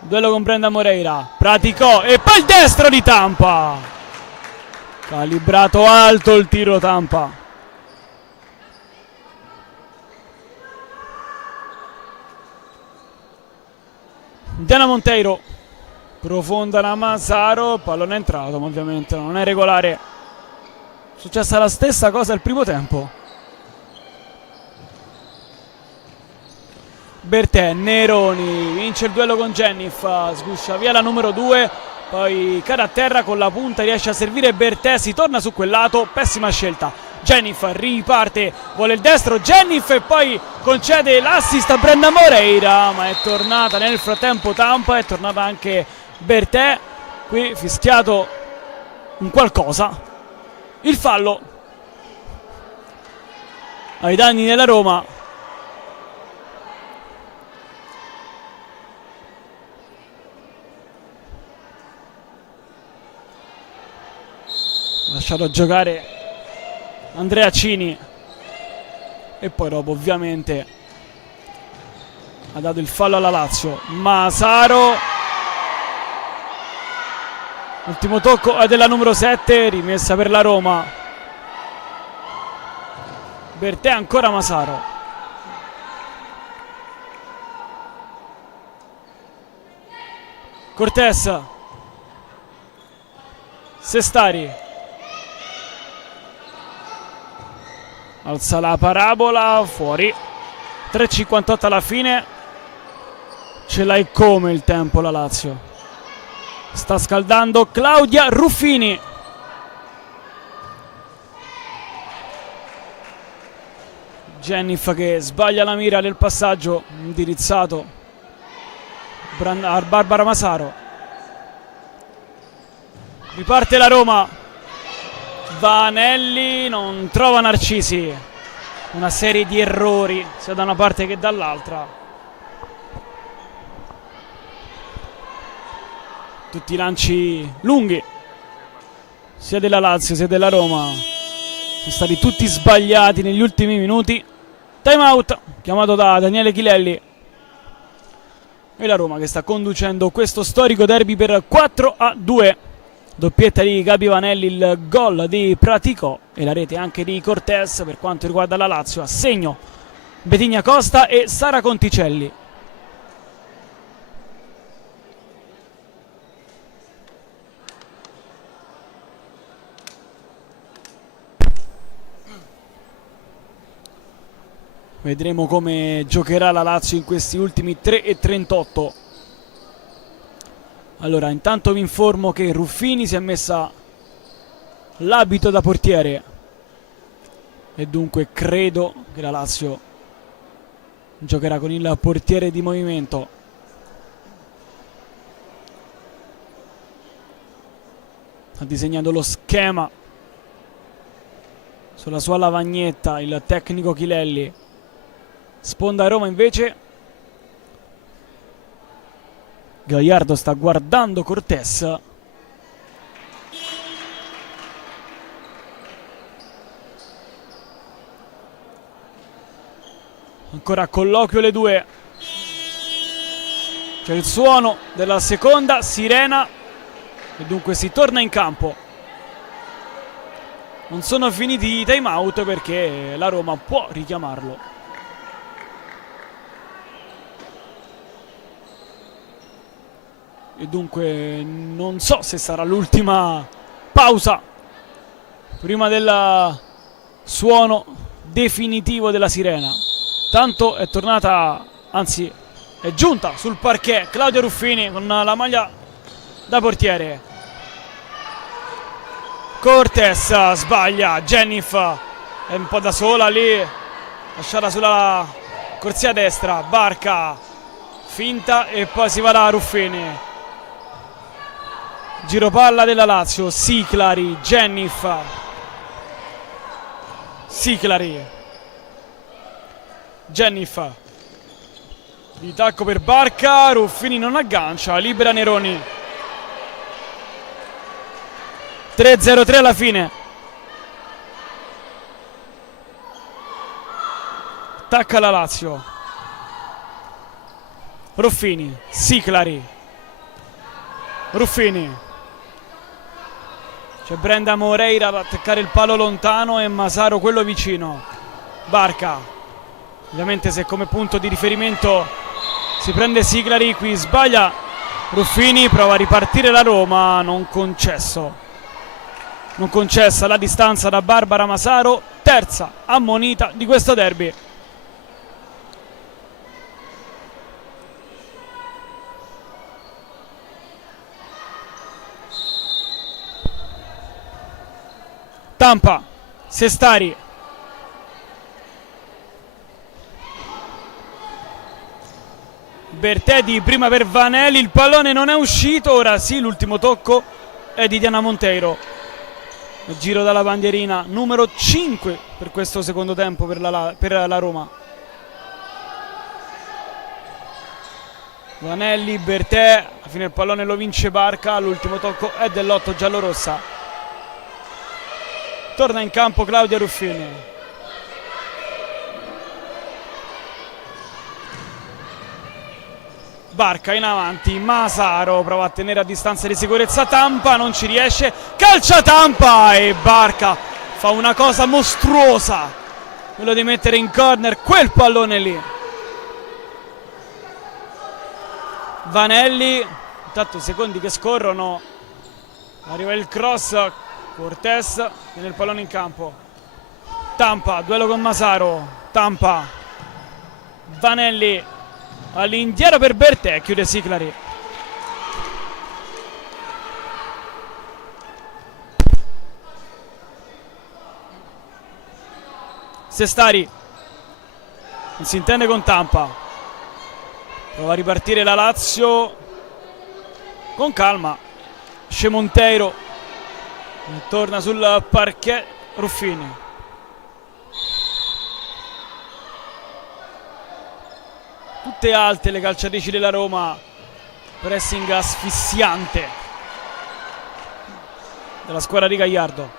duello con Brenda Moreira, praticò e poi il destro di Tampa, calibrato alto il tiro Tampa. Diana Monteiro, profonda la Masaro, pallone è entrato ma ovviamente non è regolare. Successa la stessa cosa il primo tempo. Bertè, Neroni, vince il duello con Jennif, sguscia via la numero 2, poi cade a terra con la punta, riesce a servire Bertè, si torna su quel lato, pessima scelta. Jennif riparte, vuole il destro, Jennif e poi concede l'assist a Brenda Moreira, ma è tornata nel frattempo Tampa, è tornata anche Bertè, qui fischiato un qualcosa. Il fallo ai danni della Roma. Lasciato giocare Andrea Cini e poi dopo ovviamente ha dato il fallo alla Lazio. Masaro, ultimo tocco è della numero 7, rimessa per la Roma. Bertè ancora Masaro. Cortés, Sestari, alza la parabola, fuori. 3,58 alla fine, ce l'hai come il tempo la Lazio. Sta scaldando Claudia Ruffini. Jennif che sbaglia la mira del passaggio indirizzato a Barbara Masaro. Riparte la Roma. Vanelli non trova Narcisi. Una serie di errori sia da una parte che dall'altra. Tutti i lanci lunghi sia della Lazio sia della Roma sono stati tutti sbagliati negli ultimi minuti. Time out chiamato da Daniele Chilelli e la Roma che sta conducendo questo storico derby per 4-2. Doppietta di Gabi Vanelli, il gol di Praticò e la rete anche di Cortés. Per quanto riguarda la Lazio, a segno Betigna Costa e Sara Conticelli. Vedremo come giocherà la Lazio in questi ultimi 3,38. Allora, intanto vi informo che Ruffini si è messa l'abito da portiere e dunque credo che la Lazio giocherà con il portiere di movimento. Sta disegnando lo schema sulla sua lavagnetta il tecnico Chilelli. Sponda Roma invece. Gagliardo sta guardando Cortés. Ancora a colloquio le due. C'è il suono della seconda sirena e dunque si torna in campo. Non sono finiti i time out perché la Roma può richiamarlo. E dunque non so se sarà l'ultima pausa prima del suono definitivo della sirena. Tanto è tornata, anzi è giunta sul parquet Claudia Ruffini con la maglia da portiere. Cortés sbaglia, Jennifer è un po' da sola lì, lasciata sulla corsia destra, Barca finta e poi si va da Ruffini. Giro palla della Lazio, Siclari, Jennifer, Siclari, Jennifer, di tacco per Barca, Ruffini non aggancia, libera Neroni. 3-0-3 alla fine. Attacca la Lazio. Ruffini, Siclari, Ruffini. C'è Brenda Moreira ad attaccare il palo lontano e Masaro quello vicino. Barca. Ovviamente se come punto di riferimento si prende Siclari, qui sbaglia Ruffini, prova a ripartire la Roma, non concesso. Non concessa la distanza da Barbara Masaro, terza ammonita di questo derby. Tampa, Sestari. Bertedi prima per Vanelli, il pallone non è uscito, ora sì, l'ultimo tocco è di Diana Monteiro. Il giro dalla bandierina, numero 5 per questo secondo tempo per la Roma. Vanelli, Bertè, alla fine il pallone lo vince Barca, l'ultimo tocco è dell'8 giallorossa. Torna in campo Claudia Ruffini. Barca in avanti, Masaro prova a tenere a distanza di sicurezza Tampa, non ci riesce, calcia Tampa e Barca fa una cosa mostruosa, quello di mettere in corner quel pallone lì. Vanelli, intanto i secondi che scorrono, arriva il cross, Cortés tiene il pallone in campo. Tampa, duello con Masaro, Tampa, Vanelli all'indietro per Bertè, chiude Siclari. Sestari non si intende con Tampa, prova a ripartire la Lazio con calma, esce Monteiro, torna sul parquet Ruffini. Tutte alte le calciatrici della Roma, pressing asfissiante della squadra di Gagliardo.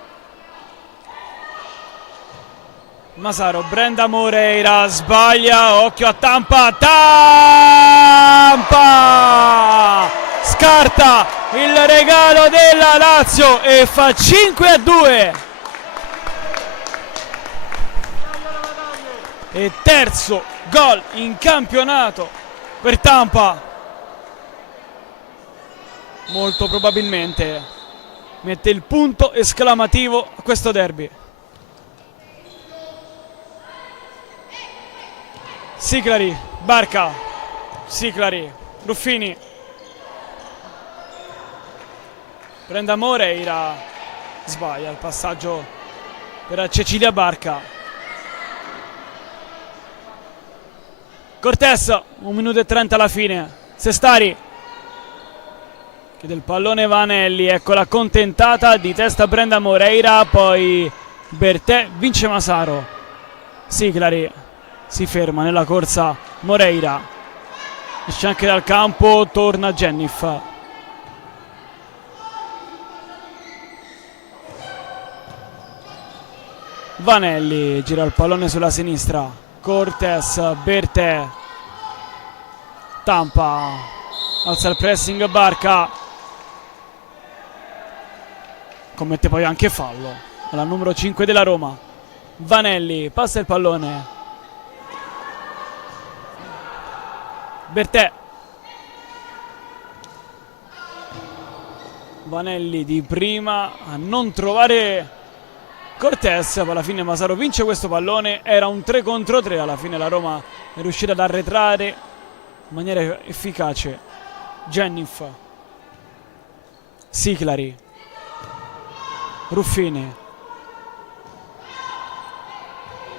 Masaro, Brenda Moreira sbaglia, occhio a Tampa, Tampa scarta il regalo della Lazio e fa 5-2 e terzo gol in campionato per Tampa, molto probabilmente mette il punto esclamativo a questo derby. Siclari, Barca, Siclari, Ruffini, Brenda Moreira, sbaglia il passaggio per Cecilia Barca. Cortés, 1 minuto e 30 alla fine. Sestari chiede il pallone Vanelli, ecco la contentata di testa Brenda Moreira, poi Bertè vince Masaro. Siclari si ferma nella corsa Moreira, esce anche dal campo, torna Jennifer. Vanelli gira il pallone sulla sinistra, Cortés, Bertè, Tampa, alza il pressing Barca, commette poi anche fallo alla numero 5 della Roma. Vanelli passa il pallone, Bertè, Vanelli di prima a non trovare Cortés, alla fine Masaro vince questo pallone, era un 3 contro 3, alla fine la Roma è riuscita ad arretrare in maniera efficace. Jennifer, Siclari, Ruffini.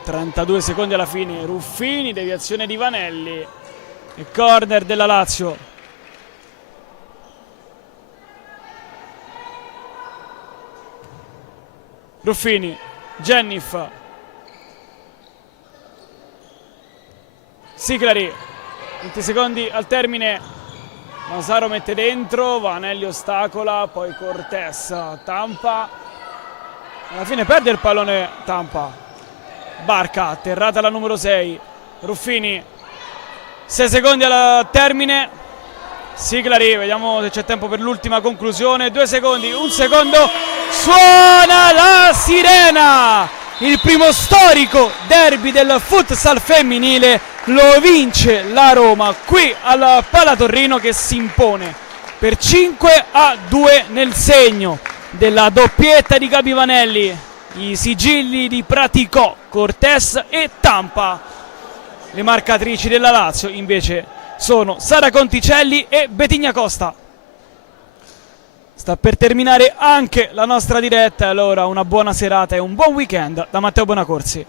32 secondi alla fine. Ruffini, deviazione di Vanelli e corner della Lazio. Ruffini, Jennif, Siclari, 20 secondi al termine. Masaro mette dentro, Vanelli ostacola, poi Cortés, Tampa, alla fine perde il pallone Tampa. Barca, atterrata la numero 6. Ruffini, 6 secondi al termine. Siclari, vediamo se c'è tempo per l'ultima conclusione. 2 secondi, 1 secondo. Suona la sirena! Il primo storico derby del futsal femminile lo vince la Roma qui al Palatorrino, che si impone per 5-2 nel segno della doppietta di Gabi Vanelli. I sigilli di Praticò, Cortés e Tampa. Le marcatrici della Lazio invece sono Sara Conticelli e Betigna Costa. Sta per terminare anche la nostra diretta, allora una buona serata e un buon weekend da Matteo Bonacorsi.